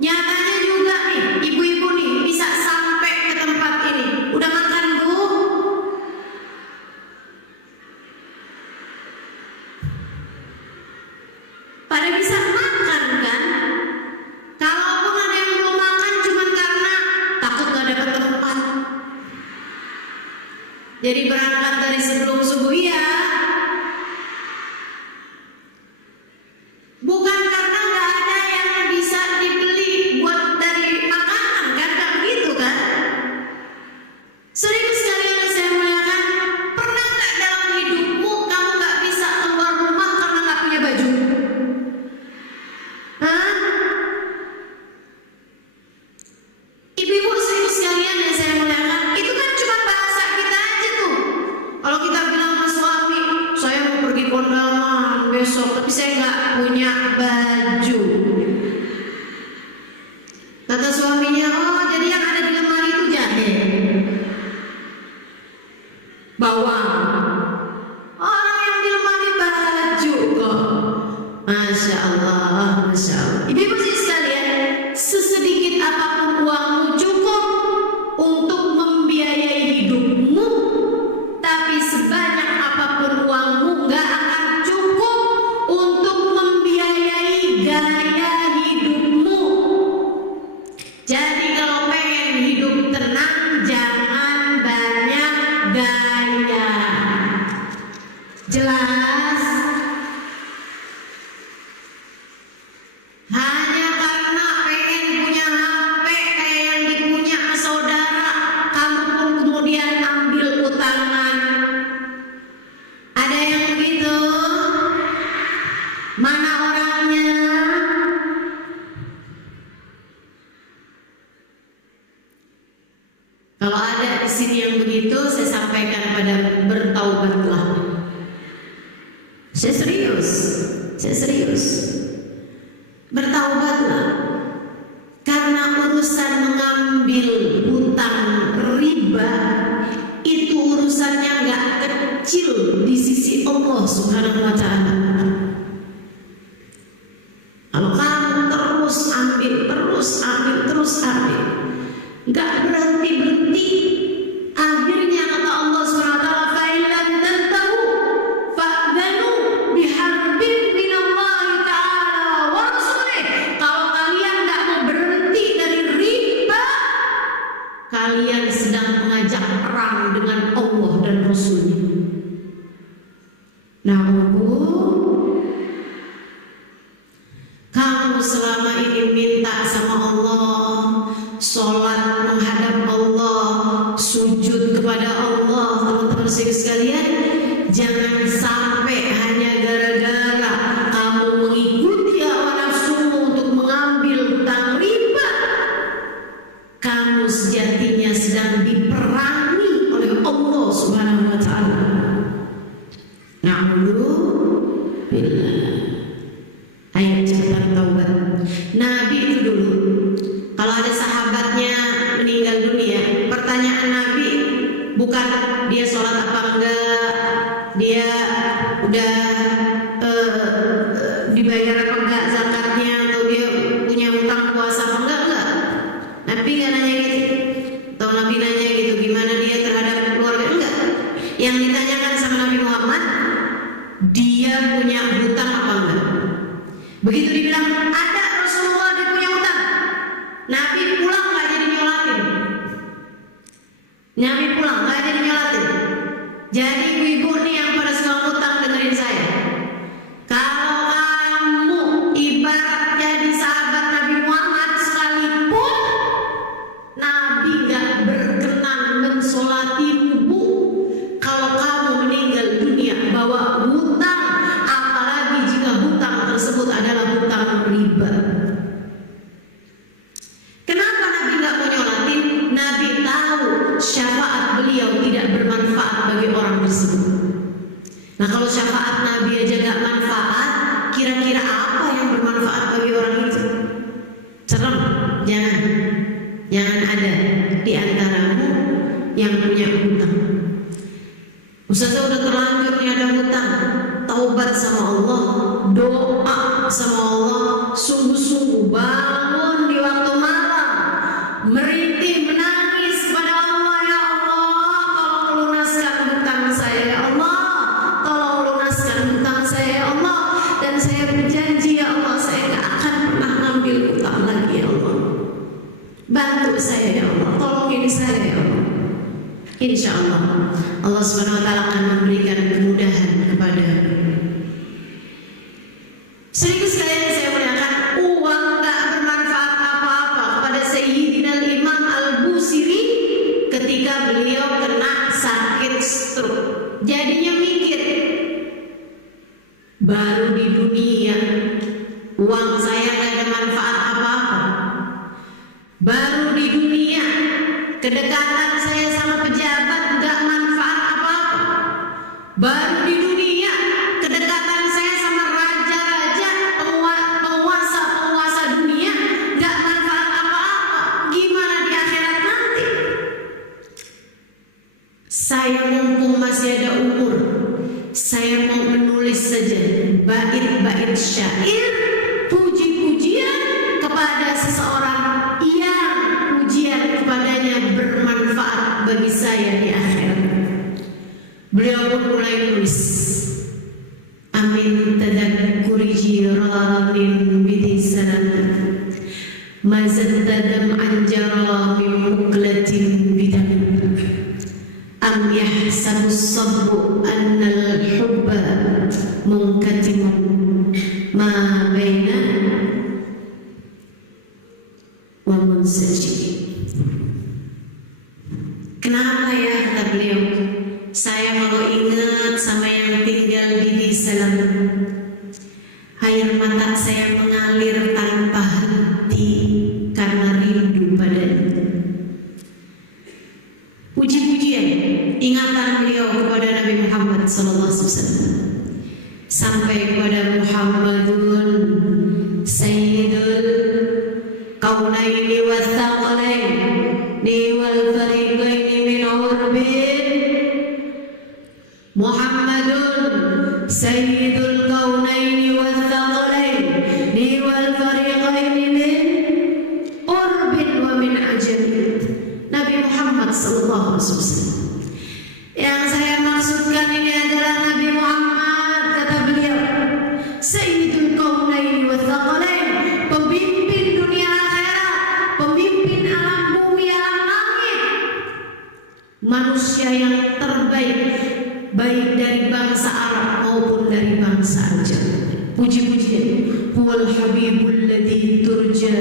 Nyatanya juga nih, ibu-ibu nih bisa sampai ke tempat ini. Udah makan Bu? Pada bisa makan kan? Kalaupun ada yang belum makan cuman karena takut gak dapat tempat, jadi berangkat dari sebelum subuh ya. Bukan karena gak ada yang bisa dibeli buat dari makanan kan, gak begitu kan? Sering sekalian yang saya muliakan, pernah gak dalam hidupmu kamu gak bisa keluar rumah karena gak punya baju? Hah? Ibu-ibu sering sekalian yang saya muliakan, itu kan cuma bahasa kita aja tuh. Kalau kita bilang sama suami, saya mau pergi kondangan besok, tapi saya nggak punya baju. Kata suaminya, oh jadi yang ada di lemari itu jahe, bawang. Orang yang di lemari baju kok. Masya Allah, Masya Allah. Ibu-ibu sekalian, sesedikit apapun uangmu cukup untuk membiayai hidupmu, tapi sebanyak apapun uangmu gak akan cukup untuk membiayai gaya hidupmu. Jadi kalau pengen hidup tenang, jangan banyak gaya. Jelas? Hanya karena pengen punya HP kayak yang dipunya saudara, kamu pun kemudian ambil utangan. Saya serius. Bertaubatlah, karena urusan mengambil hutang riba itu urusannya nggak kecil di sisi Allah Subhanahu wa Ta'ala. Kalau kamu terus ambil, nggak berhenti, akhirnya kata Allah Subhanahu wa Ta'ala, fa'ilan tantahu fa'danu biharbin minallahi ta'ala wa rasulih. Kalau kalian nggak mau berhenti dari riba, kalian sedang mengajak perang dengan Allah dan Rasulnya. Nah, kamu selama ini minta sama Allah, sholat menghadap Allah, sujud kepada Allah, teman-teman sekalian, jangan sampai hanya gara-gara kamu mengikuti hawa nafsumu untuk mengambil hutang riba, kamu sejatinya sedang diperangi oleh Allah Subhanahu wa Ta'ala. Na'udzubillah. Ayo cepat taubat. Nabi itu dulu, kalau ada sahabatnya meninggal dunia, pertanyaan Nabi bukan dia sholat apa enggak, dia udah dibayar apa enggak zakatnya, atau dia punya hutang puasa apa enggak. Nabi nggak nanya gitu. Atau Nabi nanya gitu, gimana dia terhadap keluarga, enggak. Yang ditanyakan sama Nabi Muhammad, dia punya hutang apa enggak. Begitu dibilang ada Rasulullah dia punya hutang, Nabi pulang nggak jadi nyolatin. Jadi ibu-ibu nih yang pada suka hutang, dengerin saya. Kalau kamu ibarat jadi sahabat Nabi Muhammad sekalipun, Nabi nggak berkenan mensolatimu kalau kamu meninggal dunia bawa hutang, apalagi jika hutang tersebut adalah hutang riba. Kenapa Nabi nggak mau nyolatin? Nabi tahu syafaat beliau tidak bermanfaat bagi orang tersebut. Nah, kalau syafaat Nabi aja nggak manfaat, kira-kira apa yang bermanfaat bagi orang itu? Serem, jangan ada di antaramu yang punya hutang. Ustazah udah terlanjur nih ada hutang, taubat sama Allah, doa sama Allah, sungguh-sungguh bangun di waktu malam, merintih menangis pada Allah, ya Allah, tolong lunaskan hutang saya, ya Allah, tolong lunaskan hutang saya, ya Allah, dan saya berjanji, ya Allah, saya gak akan pernah ngambil hutang lagi, ya Allah. Bantu saya, ya Allah, tolongin saya, ya Allah. Insya Allah Allah Subhanahu wa Ta'ala akan memberikan kemudahan kepada. Sering sekali saya mengatakan uang tak bermanfaat apa-apa kepada Sayyidina Imam Al-Busiri ketika beliau kena sakit stroke. Jadinya mikir, baru di dunia uang saya gak ada manfaat apa-apa. Baru di dunia kedekatan saya sama pejabat gak manfaat apa-apa. Baru di dunia kedekatan saya sama raja-raja, penguasa dunia gak manfaat apa-apa. Gimana di akhirat nanti? Saya mumpung masih ada umur, saya mau menulis saja bait-bait syair, puji-pujian kepada seseorang yang pujian kepadanya bermanfaat bagi saya di akhirat. Beliau pun mulai menulis, amin tadakkuri jiranin bidi salam mazaddadam anjara min muqlatin bidam am yahsabu sabbu annal hubba munkatimun ma baina wa munsajid. Kenapa ya, kata beliau, saya kalau ingat sama yang tinggal di salam, air mata saya mengalir tanpa henti karena rindu padanya. Puji-pujian ingatan beliau kepada Nabi Muhammad SAW. sampai kepada Muhammadun Sayyidul Kaunaini wa Thaqalaini wal Fariqaini min urbin. Muhammadun Sayyidul Kaunaini wa Thaqalaini wal Fariqaini min urbin wa min ajabin. Nabi Muhammad sallallahu alaihi wasallam. Yang saya maksudkan ini adalah Nabi Muhammad, kata beliau, Sayyidul Kaunaini wa Thaqalain, pemimpin dunia akhirat, pemimpin alam bumi, alam langit, manusia yang terbaik, baik dari bangsa Arab maupun dari bangsa Ajam. Puji-pujian, huwal habibul ladzi turja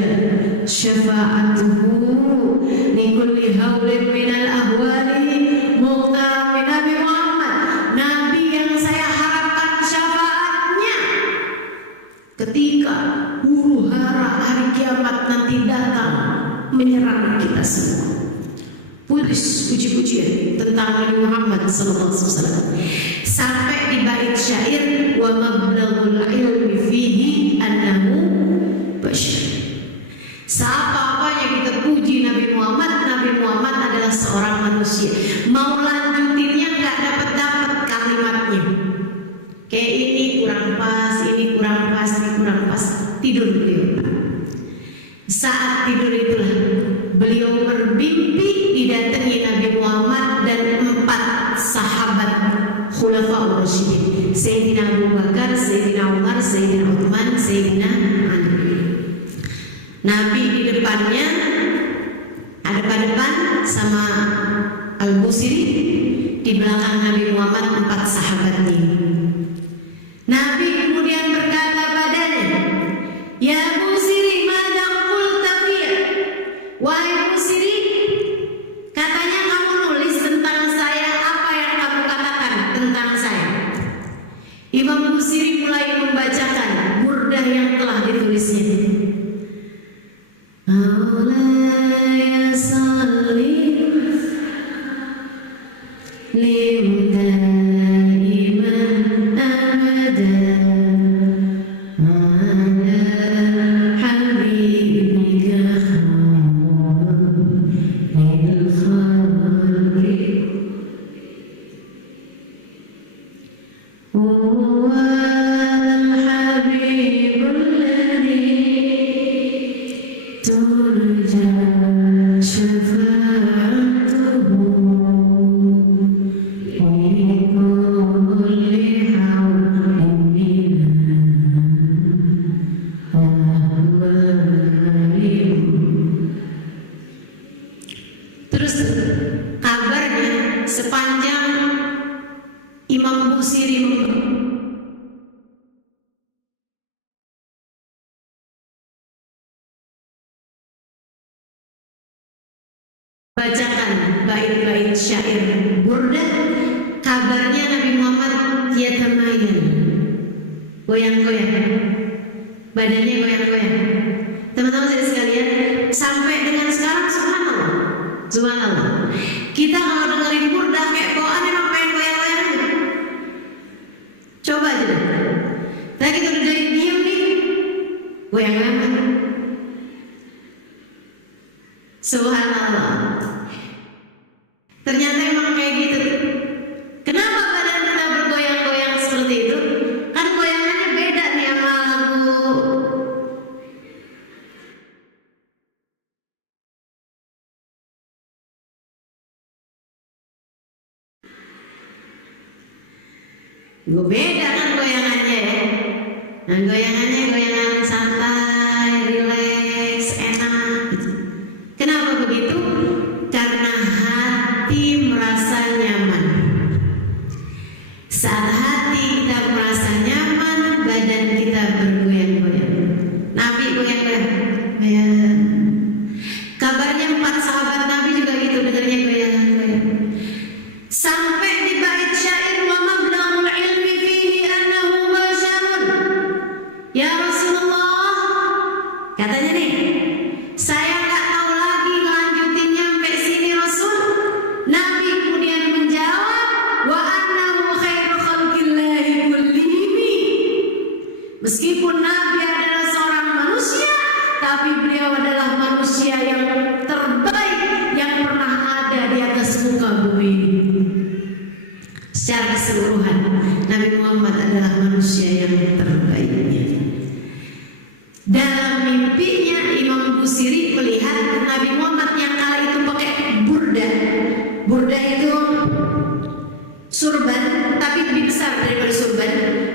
syafa'atuhu li kulli haulin minal ahwali muqtar min Nabi Muhammad, Nabi yang saya harapkan syafaatnya ketika huru hara hari kiamat nanti datang menyerang kita semua. Puji-pujian tentang Nabi Muhammad sallallahu alaihi wasallam sampai di bait syair wa mablaghul ilmi fihi annahu bashar. Seapa-apanya kita puji Nabi Muhammad, Nabi Muhammad adalah seorang manusia. Mau lanjutinnya nggak dapat kalimatnya. Kayak ini kurang pas, ini kurang pas, ini kurang pas. Tidur beliau. Saat tidur itulah beliau bermimpi didatangi Nabi Muhammad dan 4 sahabat Khulafaur Rasyidin, Sayyidina Abu Bakar, Sayyidina Umar, Sayyidina Uthman, Sayyidina Ali. Nabi di depannya, ada pada depan sama Al-Busiri, di belakang Nabi Muhammad 4 sahabatnya. Nabi kemudian berkata padanya, ya Busiri, madza qulta fiya? Wahai Busiri, katanya kamu nulis tentang saya, apa yang kamu katakan tentang saya? Imam Busiri mulai membacakan burdah yang telah ditulisnya. Maulaya salli daiman abadan ala habibika khairil khalqi huwa al-habibul ladzi turja syafa'atuhu fi kulli hawlin minal ahwali. Terus kabarnya sepanjang Imam Busiri bacakan bait-bait syair burdah, kabarnya Nabi Muhammad yatamayan, goyang-goyang, badannya goyang-goyang. Teman-teman saya sekalian, sampai dengan sekarang subhanallah, subhanallah, kita kalau dengerin burdah kayak bawaan emang pengen goyang-goyang aja. Coba aja deh, tadi kita udah dari diam nih, goyang-goyang. Subhanallah. Ternyata emang kayak gitu. Kenapa badan kita bergoyang-goyang seperti itu? Kan goyangannya beda nih sama lagu. Gue beda kan goyangannya ya. Nah goyangannya goyangan santai, rileks, enak. Kenapa begitu? Karena hati merasa nyaman. Saat hati kita merasa nyaman, badan kita bergoyang-goyang. Nabi goyang-goyang. Kabarnya 4 sahabat Nabi juga gitu, dengarnya goyang-goyang. Sampai di bait syair wa mablaghul ilmi fihi annahu basharun. Ya Rasulullah,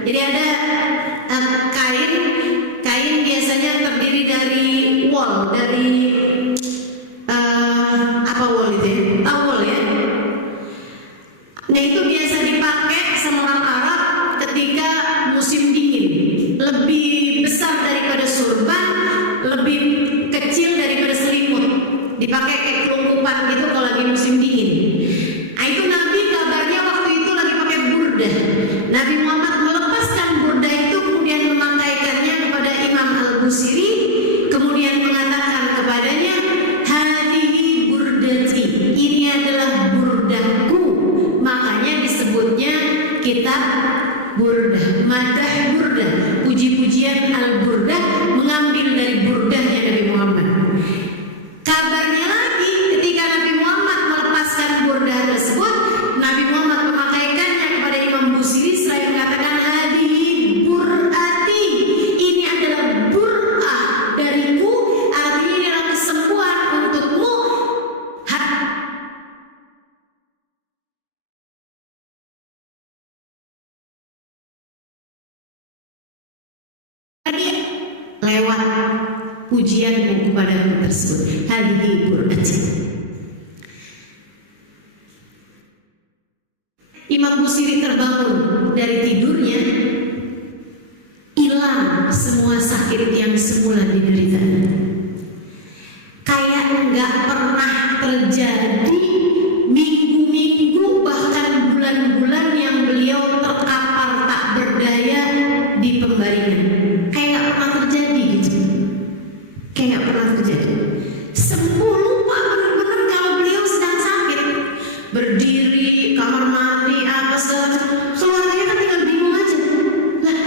Jadi ada kain biasanya terdiri dari wol, dari apa wol itu ya? Tahu wol ya? Nah itu biasa dipakai sama orang Arab ketika musim dingin. Lebih besar daripada surban, lebih kecil daripada selimut. Dipakai kayak kelungkupan gitu kalau lagi musim dingin. Nah itu Nabi kabarnya waktu itu lagi pakai burdah. Nabi Muhammad melepaskan burdah itu kemudian memakaikannya kepada Imam Al-Busiri, kemudian mengatakan kepadanya, hadihi burdati, ini adalah burdahku. Makanya disebutnya kitab burdah, madah burdah, puji-pujian al-burdah, mengambil dari burdahnya Nabi Muhammad. Kabarnya lagi ketika Nabi Muhammad melepaskan burdah tersebut, Nabi Muhammad memakaikannya kepada Imam Busiri seraya mengatakan, hadihi bur'ati, ini adalah bur'ah dariku, artinya ini adalah kesembuhan untukmu. Lewat pujianmu kepadamu tersebut, hadihi bur'ati. Imam Busiri terbangun dari tidurnya, hilang semua sakit yang semula diderita. Kayak nggak pernah terjadi minggu-minggu bahkan bulan-bulan yang beliau terkapar tak berdaya di pembaringan. Kayak nggak pernah terjadi gitu. Kayak nggak pernah terjadi. Sembuh lupa benar-benar kalau beliau sedang sakit. Berdiri, kamar mandi, apa segala macam. Keluarganya kan tinggal bingung aja. Lah,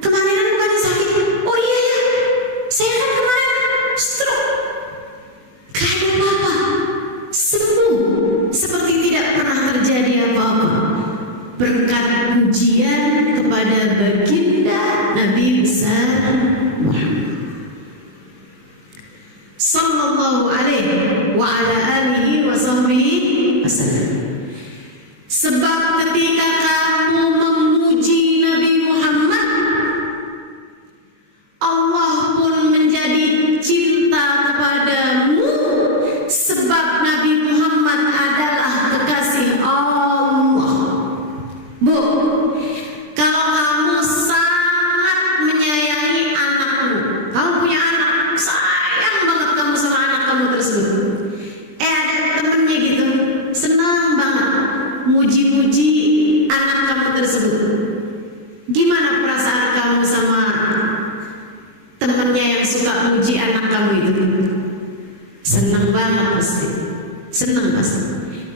kemarin kan bukannya sakit? Oh iya ya, saya kan kemarin stroke. Gak ada apa-apa, sembuh seperti tidak pernah terjadi apa-apa. Berkat pujian kepada baginda Nabi besar Muhammad sallallahu alaihi wa ala alihi wa sahbihi wasallam. Sebab ketika kamu memuji Nabi Muhammad, Allah pun menjadi cinta kepadamu, sebab Nabi Muhammad adalah kekasih Allah. Bu, kalau kamu sangat menyayangi anakmu, kamu punya anak, sayang banget kamu sama anak kamu tersebut. Ada temennya gitu, senang banget muji-muji anak kamu tersebut. Gimana perasaan kamu sama temennya yang suka muji anak kamu itu? Senang banget pasti, senang pasti.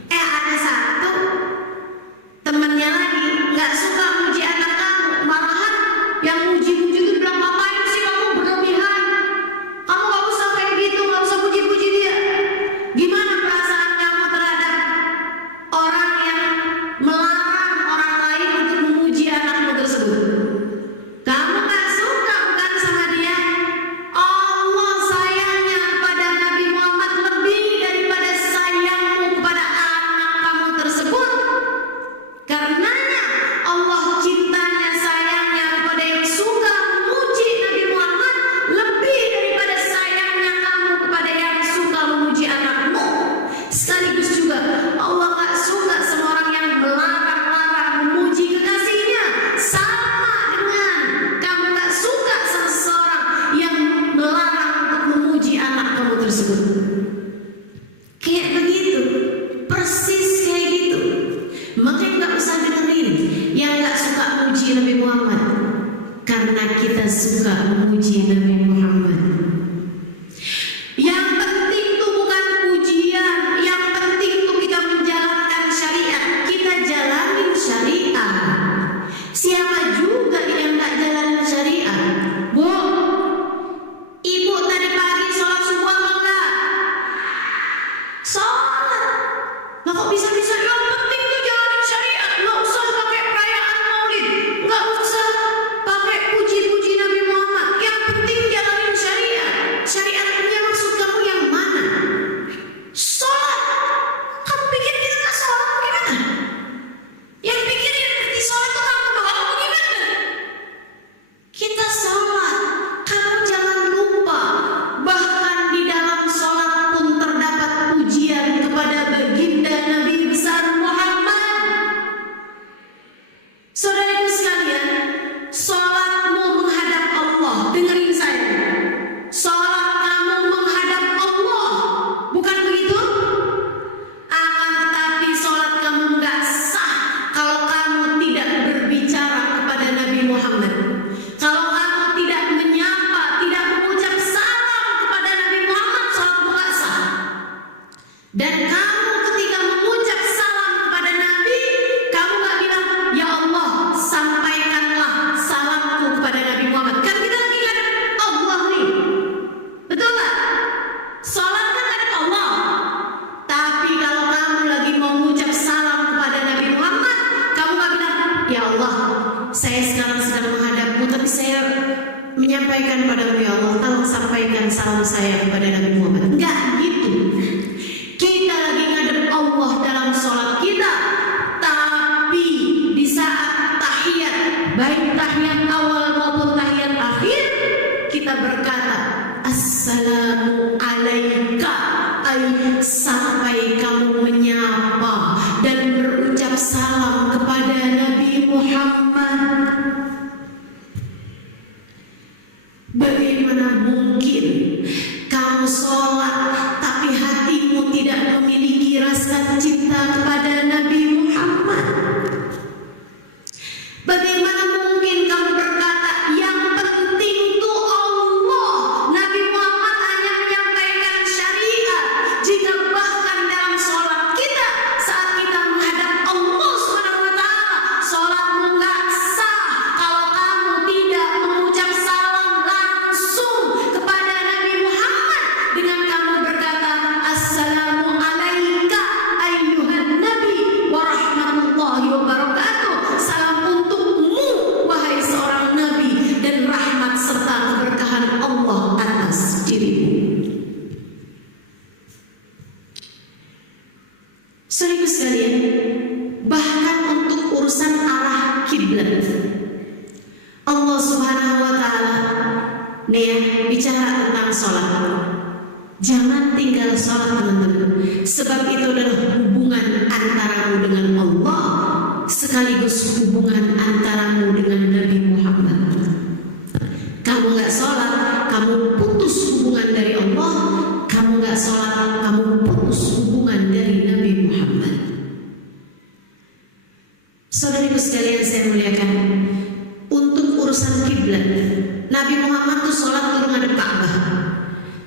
Ada satu temennya lagi nggak suka muji anak kamu, malahan yang muji-muji itu bilang, ngapain sih kamu berlebihan? Kamu nggak usah kayak gitu, nggak usah puji-puji dia. Gimana perasaan kamu terhadap orang yang melarang orang lain untuk memuji anakmu tersebut? Kamu nggak suka bukan sama dia? Allah sayangnya kepada Nabi Muhammad lebih daripada sayangmu kepada anak kamu tersebut. Karenanya Allah cintanya, sayangnya kepada yang suka memuji Nabi Muhammad lebih daripada sayangnya kamu kepada yang suka memuji anakmu. Sekaligus juga Allah gak suka sama orang yang melarang-larang memuji kekasihnya, sama dengan kamu gak suka sama seseorang yang melarang untuk memuji anak kamu tersebut. Kayak begitu, persis kayak gitu. Makanya gak usah dengerin yang gak suka memuji Nabi Muhammad, karena kita suka memuji Nabi Muhammad. Yang penting tuh bukan pujian, yang penting tuh kita menjalankan syariat. Kita jalanin syariat. Siapa juga yang gak jalanin syariat? Bu, ibu tadi pagi sholat subuh apa enggak? Sholat. Nah kok bisa-bisa? Yang penting tuh jalanin syariat. Gak usah pakai perayaan maulid, gak usah pakai puji-puji Nabi Muhammad. Yang penting sekarang sedang menghadapmu, tapi saya menyampaikan padamu, ya Allah, tolong sampaikan salam saya kepada Nabi Muhammad. Enggak gitu. Kita lagi ngadep Allah dalam sholat kita, tapi di saat tahiyat, baik tahiyat awal maupun tahiyat akhir, kita berkata assalamu alaika, sampai kamu menyapa dan berucap salam kepada Nabi Muhammad. Bagaimana mungkin kamu sholat tapi hatimu tidak memiliki rasa cinta kepada Nabi Muhammad? Bagaimana mungkin kamu berkata yang penting itu Allah, Nabi Muhammad hanya menyampaikan syariat, jika bahkan dalam sholat kita saat kita menghadap Allah SWT, sholatmu nggak sah kalau kamu tidak mengucap salam langsung kepada Nabi Muhammad dengan kamu berkata assalamu alaika ayyuhan nabi wa rahmatullahi wa barakatuh. Salam untukmu wahai seorang nabi, dan rahmat serta keberkahan Allah atas dirimu. Saudaraku sekalian, bahkan untuk urusan arah kiblat, Allah Subhanahu wa taala bicara tentang sholat. Jangan tinggal sholat, teman-teman, sebab itu adalah hubungan antaramu dengan Allah sekaligus hubungan antaramu dengan Nabi Muhammad. Kamu nggak sholat, kamu putus hubungan dari Allah. Kamu nggak sholat, kamu putus hubungan dari Nabi Muhammad. Saudariku sekalian saya muliakan, untuk urusan kiblat, Nabi Muhammad tuh sholat turun ngadep Ka'bah.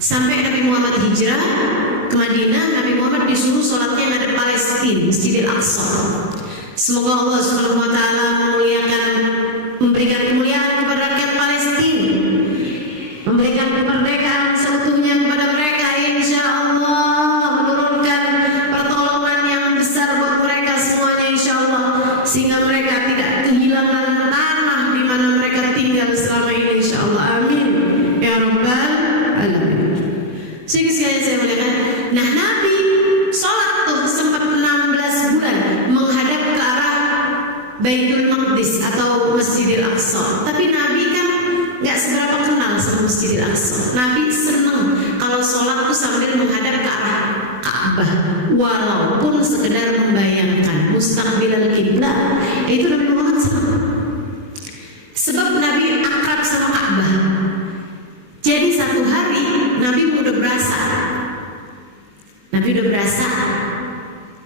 Sampai Nabi Muhammad hijrah ke Madinah, Nabi Muhammad disuruh sholatnya ngadep Palestina, Masjidil Aqsa. Semoga Allah Subhanahu wa taala memberikan kemuliaan kepada rakyat Palestina, memberikan kemerdekaan seutuhnya kepada mereka, insya Allah, menurunkan pertolongan yang besar buat mereka semuanya, insya Allah, sehingga mereka tidak kehilangan tanah di mana mereka tinggal selama ini, insya Allah, amin ya rabbal alamin. Sehingga sekalian saya muliakan, nah Nabi sholat tuh sempat 16 bulan menghadap ke arah Baitul Maqdis atau Masjidil Aqsa. Tapi Nabi kan nggak seberapa kenal sama Masjidil Aqsa. Nabi senang kalau sholat tuh sambil menghadap ke arah Ka'bah, walaupun sekedar membayangkan mustaqbilal kiblat. Itu Nabi Muhammad sama. Sebab Nabi akrab sama Ka'bah. Jadi satu hari Nabi udah berasa.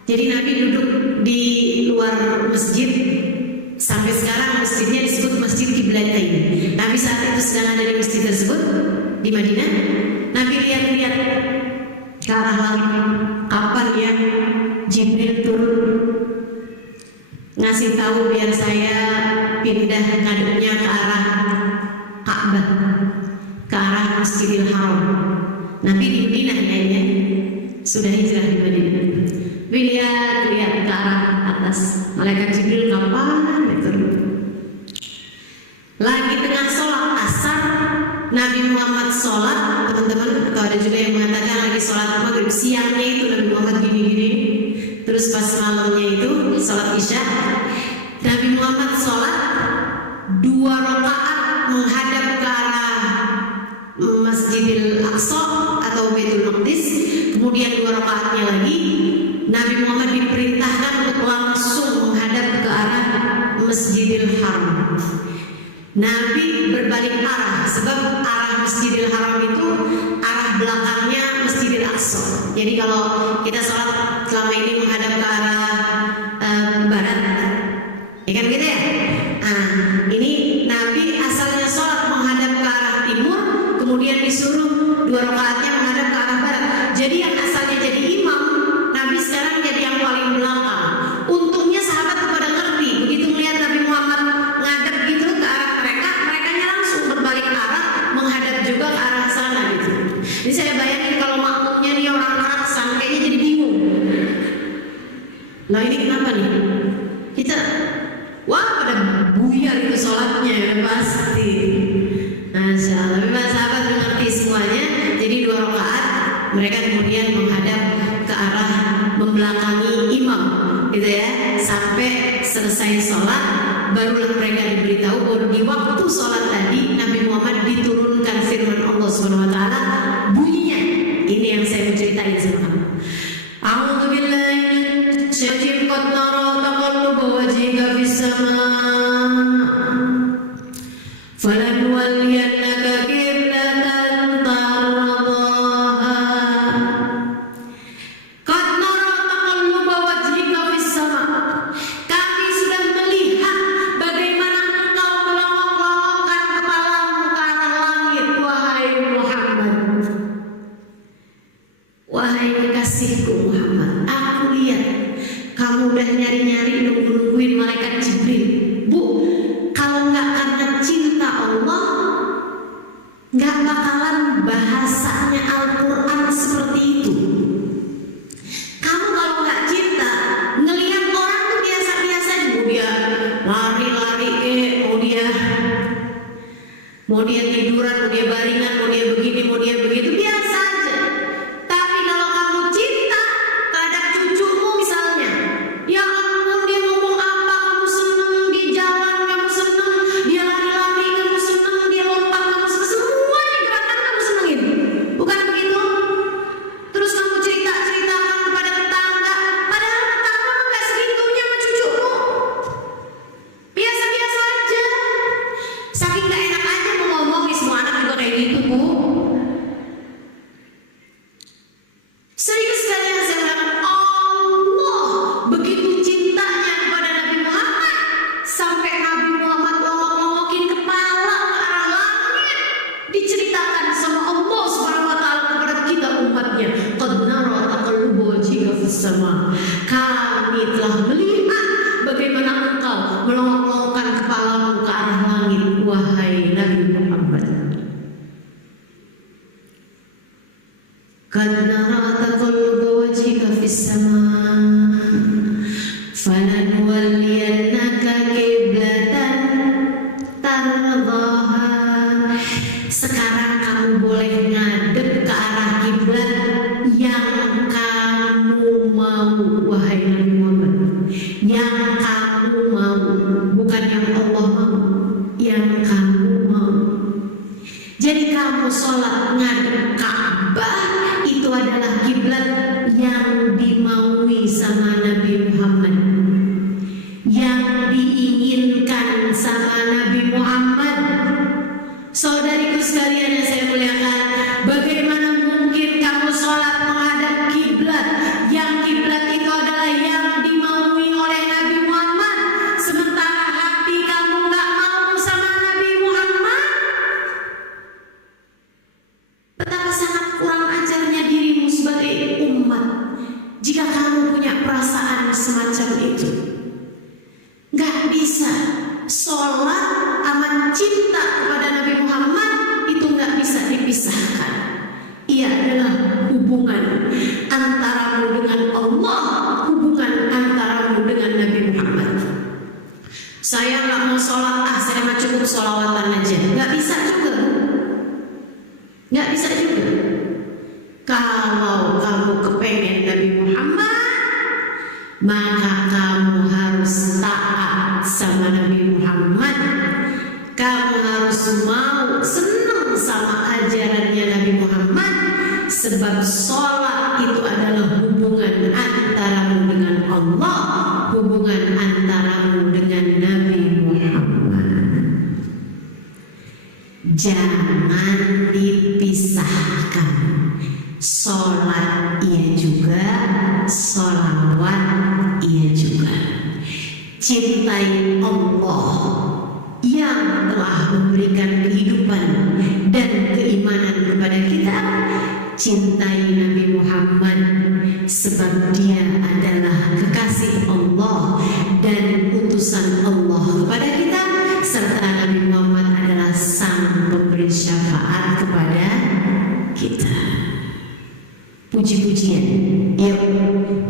Jadi Nabi duduk di luar masjid. Sampai sekarang masjidnya disebut Masjid Qiblatain. Nabi saat itu sedang ada di masjid tersebut di Madinah. Nabi lihat-lihat ke arah langit, kapan ya Jibril turun ngasih tahu biar saya pindah ngadepnya ke arah Ka'bah, ke arah Masjidil Haram. Nabi di Madinah kayaknya sudah hijrah di Madinah. Lihat ke arah atas, malaikat Jibril kapan turun. Lagi tengah sholat asar, Nabi Muhammad sholat, teman-teman, atau ada juga yang mengatakan lagi sholat maghrib, siangnya itu Nabi Muhammad gini-gini, terus pas malamnya itu sholat isya. Nabi Muhammad sholat 2 rakaat menghadap ke arah Masjidil Aqsa atau Baitul Maqdis, kemudian 2 rakaatnya lagi Nabi Muhammad diperintahkan untuk langsung menghadap ke arah Masjidil Haram. Nabi berbalik arah, sebab arah Masjidil Haram itu arah belakangnya Masjidil Aqsa. Jadi kalau kita sholat selama ini menghadap ke arah barat, ya kan gitu ya. Nah, ini Nabi asalnya sholat menghadap ke arah timur, kemudian disuruh 2 rakaatnya menghadap ke arah barat. Jadi yang asalnya jadi imam, Nabi sekarang jadi yang paling belakang. Untungnya sahabat pada ngerti, begitu melihat Nabi Muhammad ngadep gitu ke arah mereka, merekanya langsung berbalik arah menghadap juga ke arah sana gitu. Jadi saya bayangin kalau makmumnya nih orang Arab, kayaknya jadi bingung. diberitahu bahwa di waktu sholat tadi Nabi Muhammad diturunkan firman Allah Subhanahu Wa Taala, bunyinya ini yang saya mau ceritain sama kamu. A'udzu billahi minasyaitonir rajim. Qad nara taqalluba wajhika fis sama' falanwalliyannaka qiblatan tardaha. Qad nara taqalluba wajhika fis sama'. Kami sudah melihat bagaimana engkau melongok-longokkan kepalamu ke arah langit, wahai Muhammad. Wahai kekasihku Muhammad, aku lihat kamu udah nyari-nyari nungguin malaikat Jibril. Bu, kalau nggak karena cinta Allah, nggak bakalan bahasanya Al-Quran seperti itu. Kamu kalau nggak cinta, ngelihat orang tuh biasa-biasa aja. Mau dia lari-lari mau dia tiduran, mau dia baringan, mau dia begini, mau dia begitu, biasa aja. Tapi kalau kamu cinta terhadap cucumu misalnya, ya ampun, dia ngomong apa kamu seneng, dia jalan kamu seneng, dia lari-lari kamu seneng, dia lompat kamu seneng, semuanya gerakan kamu senengin, bukan begitu? Terus kamu ceritakan kepada tetangga, padahal tetangga nggak segitunya sama cucumu, biasa-biasa aja. Saking gak enak aja mau ngomong, semua anak juga kayak gitu, Bu. Serius sekali saya mengatakan, Allah begitu cintanya kepada Nabi Muhammad sampai Nabi Muhammad ngomong-ngomongin kepala ke arah langit, diceritakan sama Allah Subhanahu Wa Taala kepada kita umatnya. Qad nara taqalluba wajhika fis sama'. Kami telah melihat bagaimana engkau melongok-longokkan kepalamu ke arah langit, wahai Nabi Muhammad. Qad nara taqalluba wajhika fis sama' falanwalliyannaka qiblatan tardaha. Sekarang kamu boleh ngadep ke arah kiblat yang kamu mau, wahai Nabi Muhammad. Yang kamu mau, bukan yang Allah mau, yang kamu mau. Jadi kamu sholat ngadep Ka'bah, itu adalah kiblat yang dimaui sama Nabi Muhammad, yang diinginkan sama Nabi Muhammad. Saudariku sekalian yang saya muliakan, bagaimana mungkin kamu sholat menghadap kiblat yang kiblat itu adalah yang dimaui oleh Nabi Muhammad, sementara hati kamu nggak mau sama Nabi Muhammad? Betapa sangat kurang ajarnya dirimu sebagai umat jika kamu punya perasaan semacam itu. Gak bisa sholat aman cinta kepada Nabi Muhammad, itu gak bisa dipisahkan. Ia adalah hubungan antaramu dengan Allah, hubungan antaramu dengan Nabi Muhammad. Saya gak mau sholat, saya mah cukup sholawatan aja. Gak bisa juga. Gak bisa juga. Kalau kamu kepengen Nabi Muhammad, maka kamu harus taat sama Nabi Muhammad. Kamu harus mau senang sama ajarannya Nabi Muhammad, sebab sholat itu adalah hubungan antaramu dengan Allah, hubungan antaramu dengan Nabi Muhammad. Jangan dipisahkan. Sholat iya juga, sholawat iya juga. Cintai Allah yang telah memberikan kehidupan dan keimanan kepada kita. Cintai Nabi Muhammad sebab dia adalah kekasih Allah dan utusan Allah kepada kita, serta Nabi Muhammad adalah sang pemberi syafaat kepada kita. Puji-pujian, yuk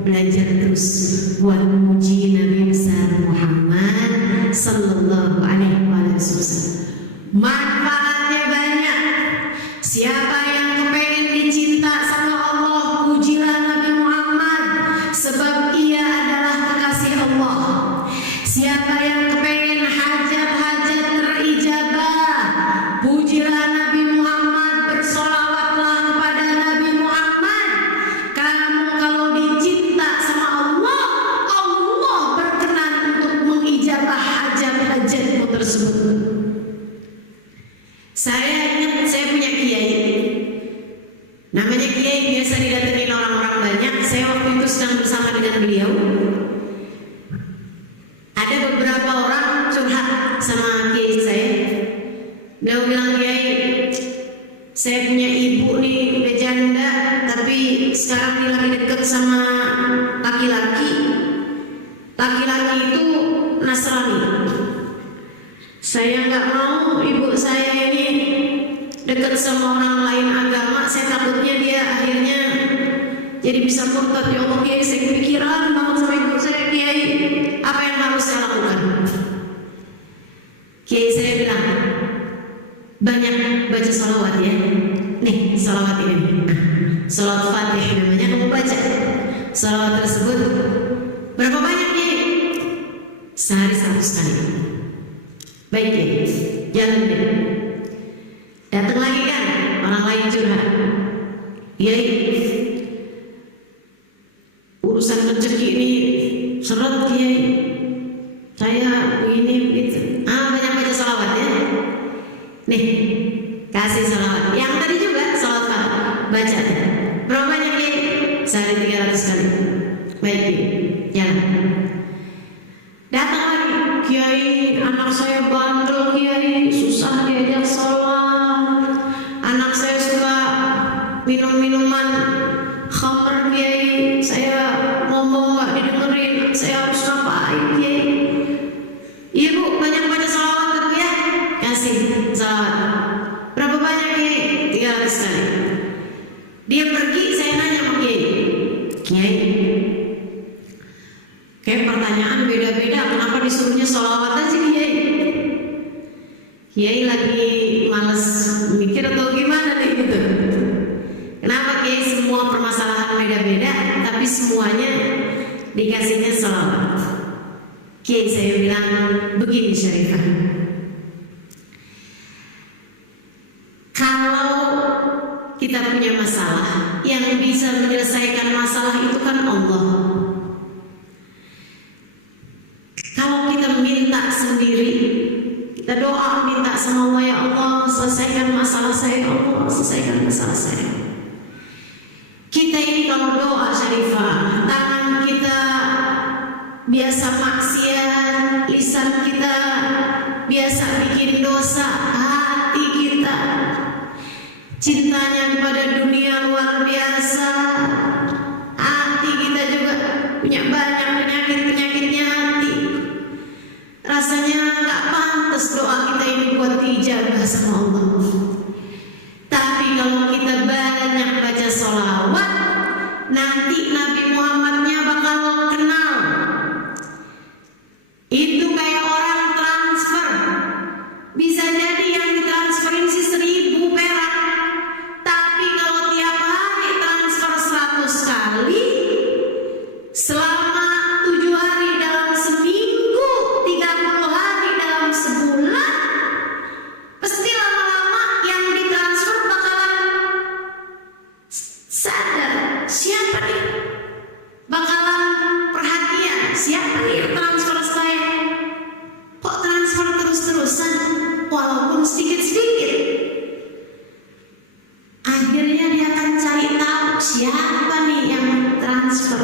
belajar terus buat muji Nabi besar Muhammad Sallallahu Alaihi Wasallam. Manfaatnya banyak. Siapa yang kepengen dicinta sama Allah, pujilah Nabi Muhammad sebab ia adalah kekasih Allah. Siapa yang kepengen hajat Saya ingat saya punya kiai, namanya kiai, biasa didatengin orang-orang banyak. Saya waktu itu sedang bersama dengan beliau. Ada beberapa orang curhat sama kiai saya. Beliau bilang, "Kiai, saya punya ibu nih, udah janda, tapi sekarang dia lagi deket sama laki-laki. Laki-laki itu Nasrani. Saya nggak mau ibu saya ini deket sama orang lain agama. Saya takutnya dia akhirnya jadi bisa murtad. Ya Allah, Kiai, saya kepikiran banget sama ibu saya. Kiai, apa yang harus saya lakukan?" Kiai saya bilang, "Banyak baca salawat ya. Nih, salawat ini. Salawat Fatih namanya, kamu baca. Salawat tersebut berapa banyak nih? Sehari 100 kali. Baik ya, jalan deh." Datang lagi kan orang lain curhat. "Kiai, urusan rezeki ini seret Kiai. Saya begini begitu." Banyak baca salawat ya. Nih, kasih salawat. Yang tadi juga salawat Fatih. Baca. Berapa banyak Kiai? Sehari 300 kali. Baik, jalan. Datang lagi, "Kiai, anak saya bandel Kiai, susah diajak sholat. Anak saya suka minum-minuman khamr Kiai. Saya ngomong nggak didengerin. Saya harus ngapain Kiai?" "Iya Bu, banyak baca salawat tuh ya." Kasih salawat. Berapa banyak Kiai? 300 kali. Dia pergi, saya nanya sama Kiai, "Kiai, kayak pertanyaan beda-beda, kenapa disuruhnya sholawat aja Kiai?" Kiai lagi males mikir atau gimana nih gitu. Kenapa Kiai semua permasalahan beda-beda, tapi semuanya dikasihnya sholawat? Kiai saya bilang, "Begini Syarifah, kalau kita punya masalah, yang bisa menyelesaikan masalah itu kan Allah. Kalau kita minta sendiri, kita doa minta sama Allah, ya Allah selesaikan masalah saya, ya Allah selesaikan masalah saya. Kita ini kalau doa Syarifah, tangan kita biasa maksiat, lisan kita biasa bikin dosa, hati kita cintanya kepada dunia luar biasa. Hati kita juga punya banyak penyakitnya hati. Rasanya gak pantas doa kita ini buat diijabah sama Allah. Tapi kalau kita banyak baca sholawat, nanti Nabi Muhammadnya bakal kenal. Itu kayak orang transfer. Bisa jadi yang ditransferin sih 1000 perak. Tapi kalau tiap hari transfer 100 kali, selama 7 hari dalam seminggu, 30 hari dalam sebulan, pasti lama-lama yang ditransfer bakalan sadar, siapa nih? Bakalan perhatian, siapa nih yang transfer saya? Kok transfer terus-terusan, walaupun sedikit-sedikit? Akhirnya dia akan cari tahu siapa nih yang transfer,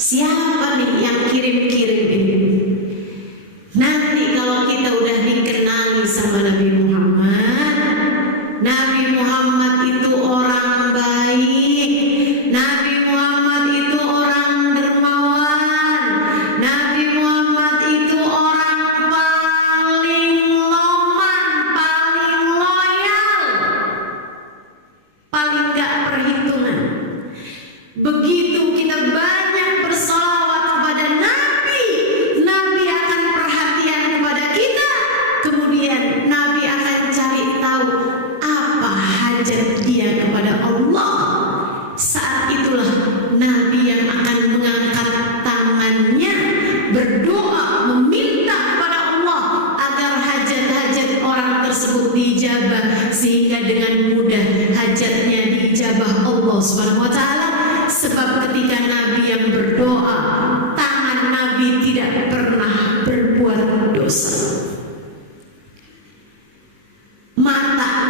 siapa nih yang kirim-kirim ini. Nanti kalau kita udah dikenali sama Nabi Muhammad, Nabi Muhammad itu orang baik, Nabi Muhammad itu orang dermawan, Nabi Muhammad itu orang paling loman, paling loyal, paling gak perhitungan. Begitu kita banyak bersalawat kepada Nabi, Nabi akan perhatian kepada kita. Kemudian Nabi akan cari tahu apa hajat dia kepada Allah. Saat itulah Nabi yang akan mengangkat tangannya, berdoa, meminta kepada Allah agar hajat-hajat orang tersebut dijabah, sehingga dengan mudah hajatnya dijabah Allah Subhanahu wa Ta'ala. Sebab ketika Nabi yang berdoa, tangan Nabi tidak pernah berbuat dosa, mata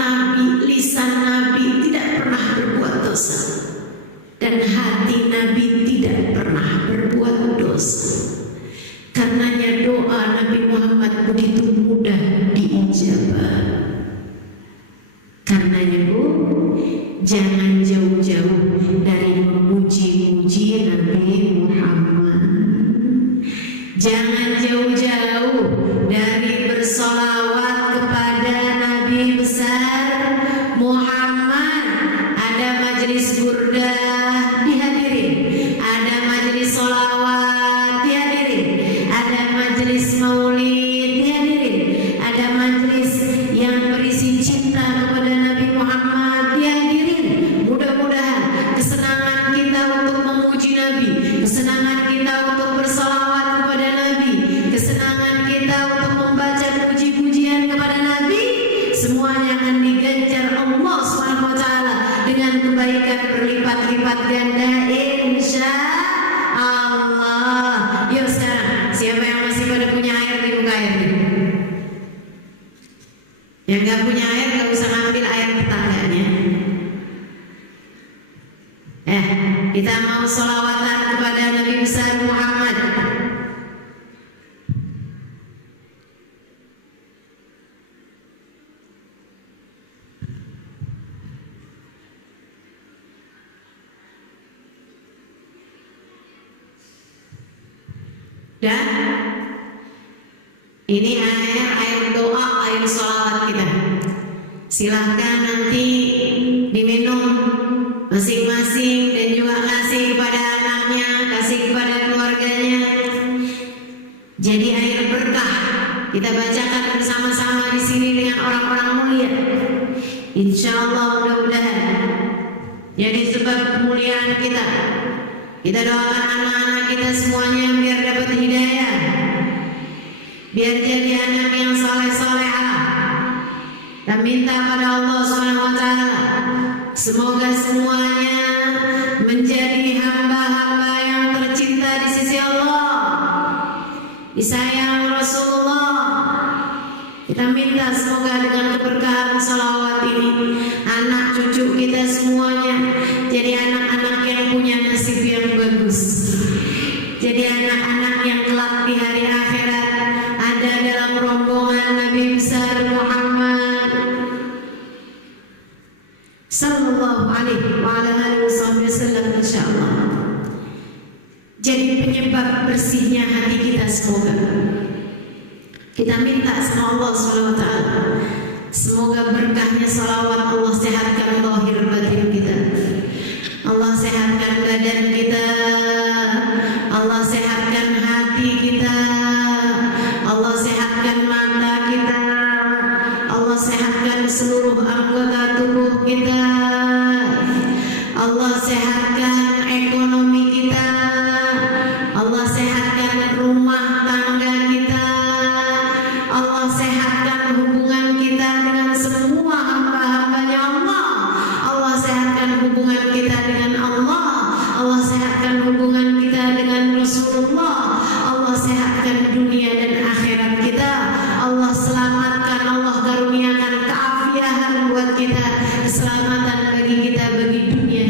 mustajabah. Karenanya Bu, jangan jauh-jauh dari memuji-muji Nabi Muhammad. Jangan jauh-jauh dari bersolawat kepada Nabi besar Muhammad. Ada majelis burdah dihadirin, ada majelis solawat dihadirin, ada majelis maulid dihadirin, ada majelis yang berisi cinta kepada Nabi Muhammad dihadirin. Mudah-mudahan kesenangan kita untuk memuji Nabi, kesenangan kita untuk bersolawat kepada Nabi, kesenangan kita untuk membaca puji-pujian kepada Nabi, semuanya akan diganjar Allah SWT dengan kebaikan berlipat-lipat ganda insya Allah. Yuk sekarang, siapa yang masih pada punya air dibuka airnya? Yang gak punya air gak usah ngambil air tetangganya. Kita mau sholawatan kepada Nabi besar Muhammad. Dan ini air doa, air sholawat kita. Silahkan nanti diminum masing-masing dan juga kasih kepada anaknya, kasih kepada keluarganya. Jadi air berkah kita bacakan bersama-sama di sini dengan orang-orang mulia. Insya Allah mudah-mudahan jadi sebab kemuliaan kita. Kita doakan anak-anak kita semuanya biar dapat hidayah, biar jadi anak yang saleh-salehah. Dan minta pada Allah SWT semoga semuanya menjadi hamba-hamba yang tercinta di sisi Allah, disayang Rasulullah. Kita minta semoga dengan keberkahan salawat ini anak cucu kita semuanya jadi anak-anak yang punya nasib yang bagus, jadi anak-anak yang kelak di hari akhirat ada dalam rombongan Nabi besar Muhammad sallallahu alaihi wa alihi wasallam, insyaallah. Jadi penyebab bersihnya hati kita semoga. Kita minta sama Allah SWT, semoga berkahnya salawat Allah sehatkan lahir batin kita, Allah sehatkan badan kita, Allah sehatkan hati kita, Allah sehatkan mata kita, Allah sehatkan seluruh anggota tubuh kita, Allah sehatkan ekonomi kita, Allah sehatkan rumah tangga kita, Allah sehatkan hubungan kita dengan semua hamba-hambanya Allah, Allah sehatkan hubungan kita dengan Allah, Allah sehatkan hubungan kita dengan Rasulullah, Allah sehatkan dunia dan akhirat kita, Allah selamatkan, Allah karuniakan keafiahan buat kita, keselamatan bagi kita, bagi dunia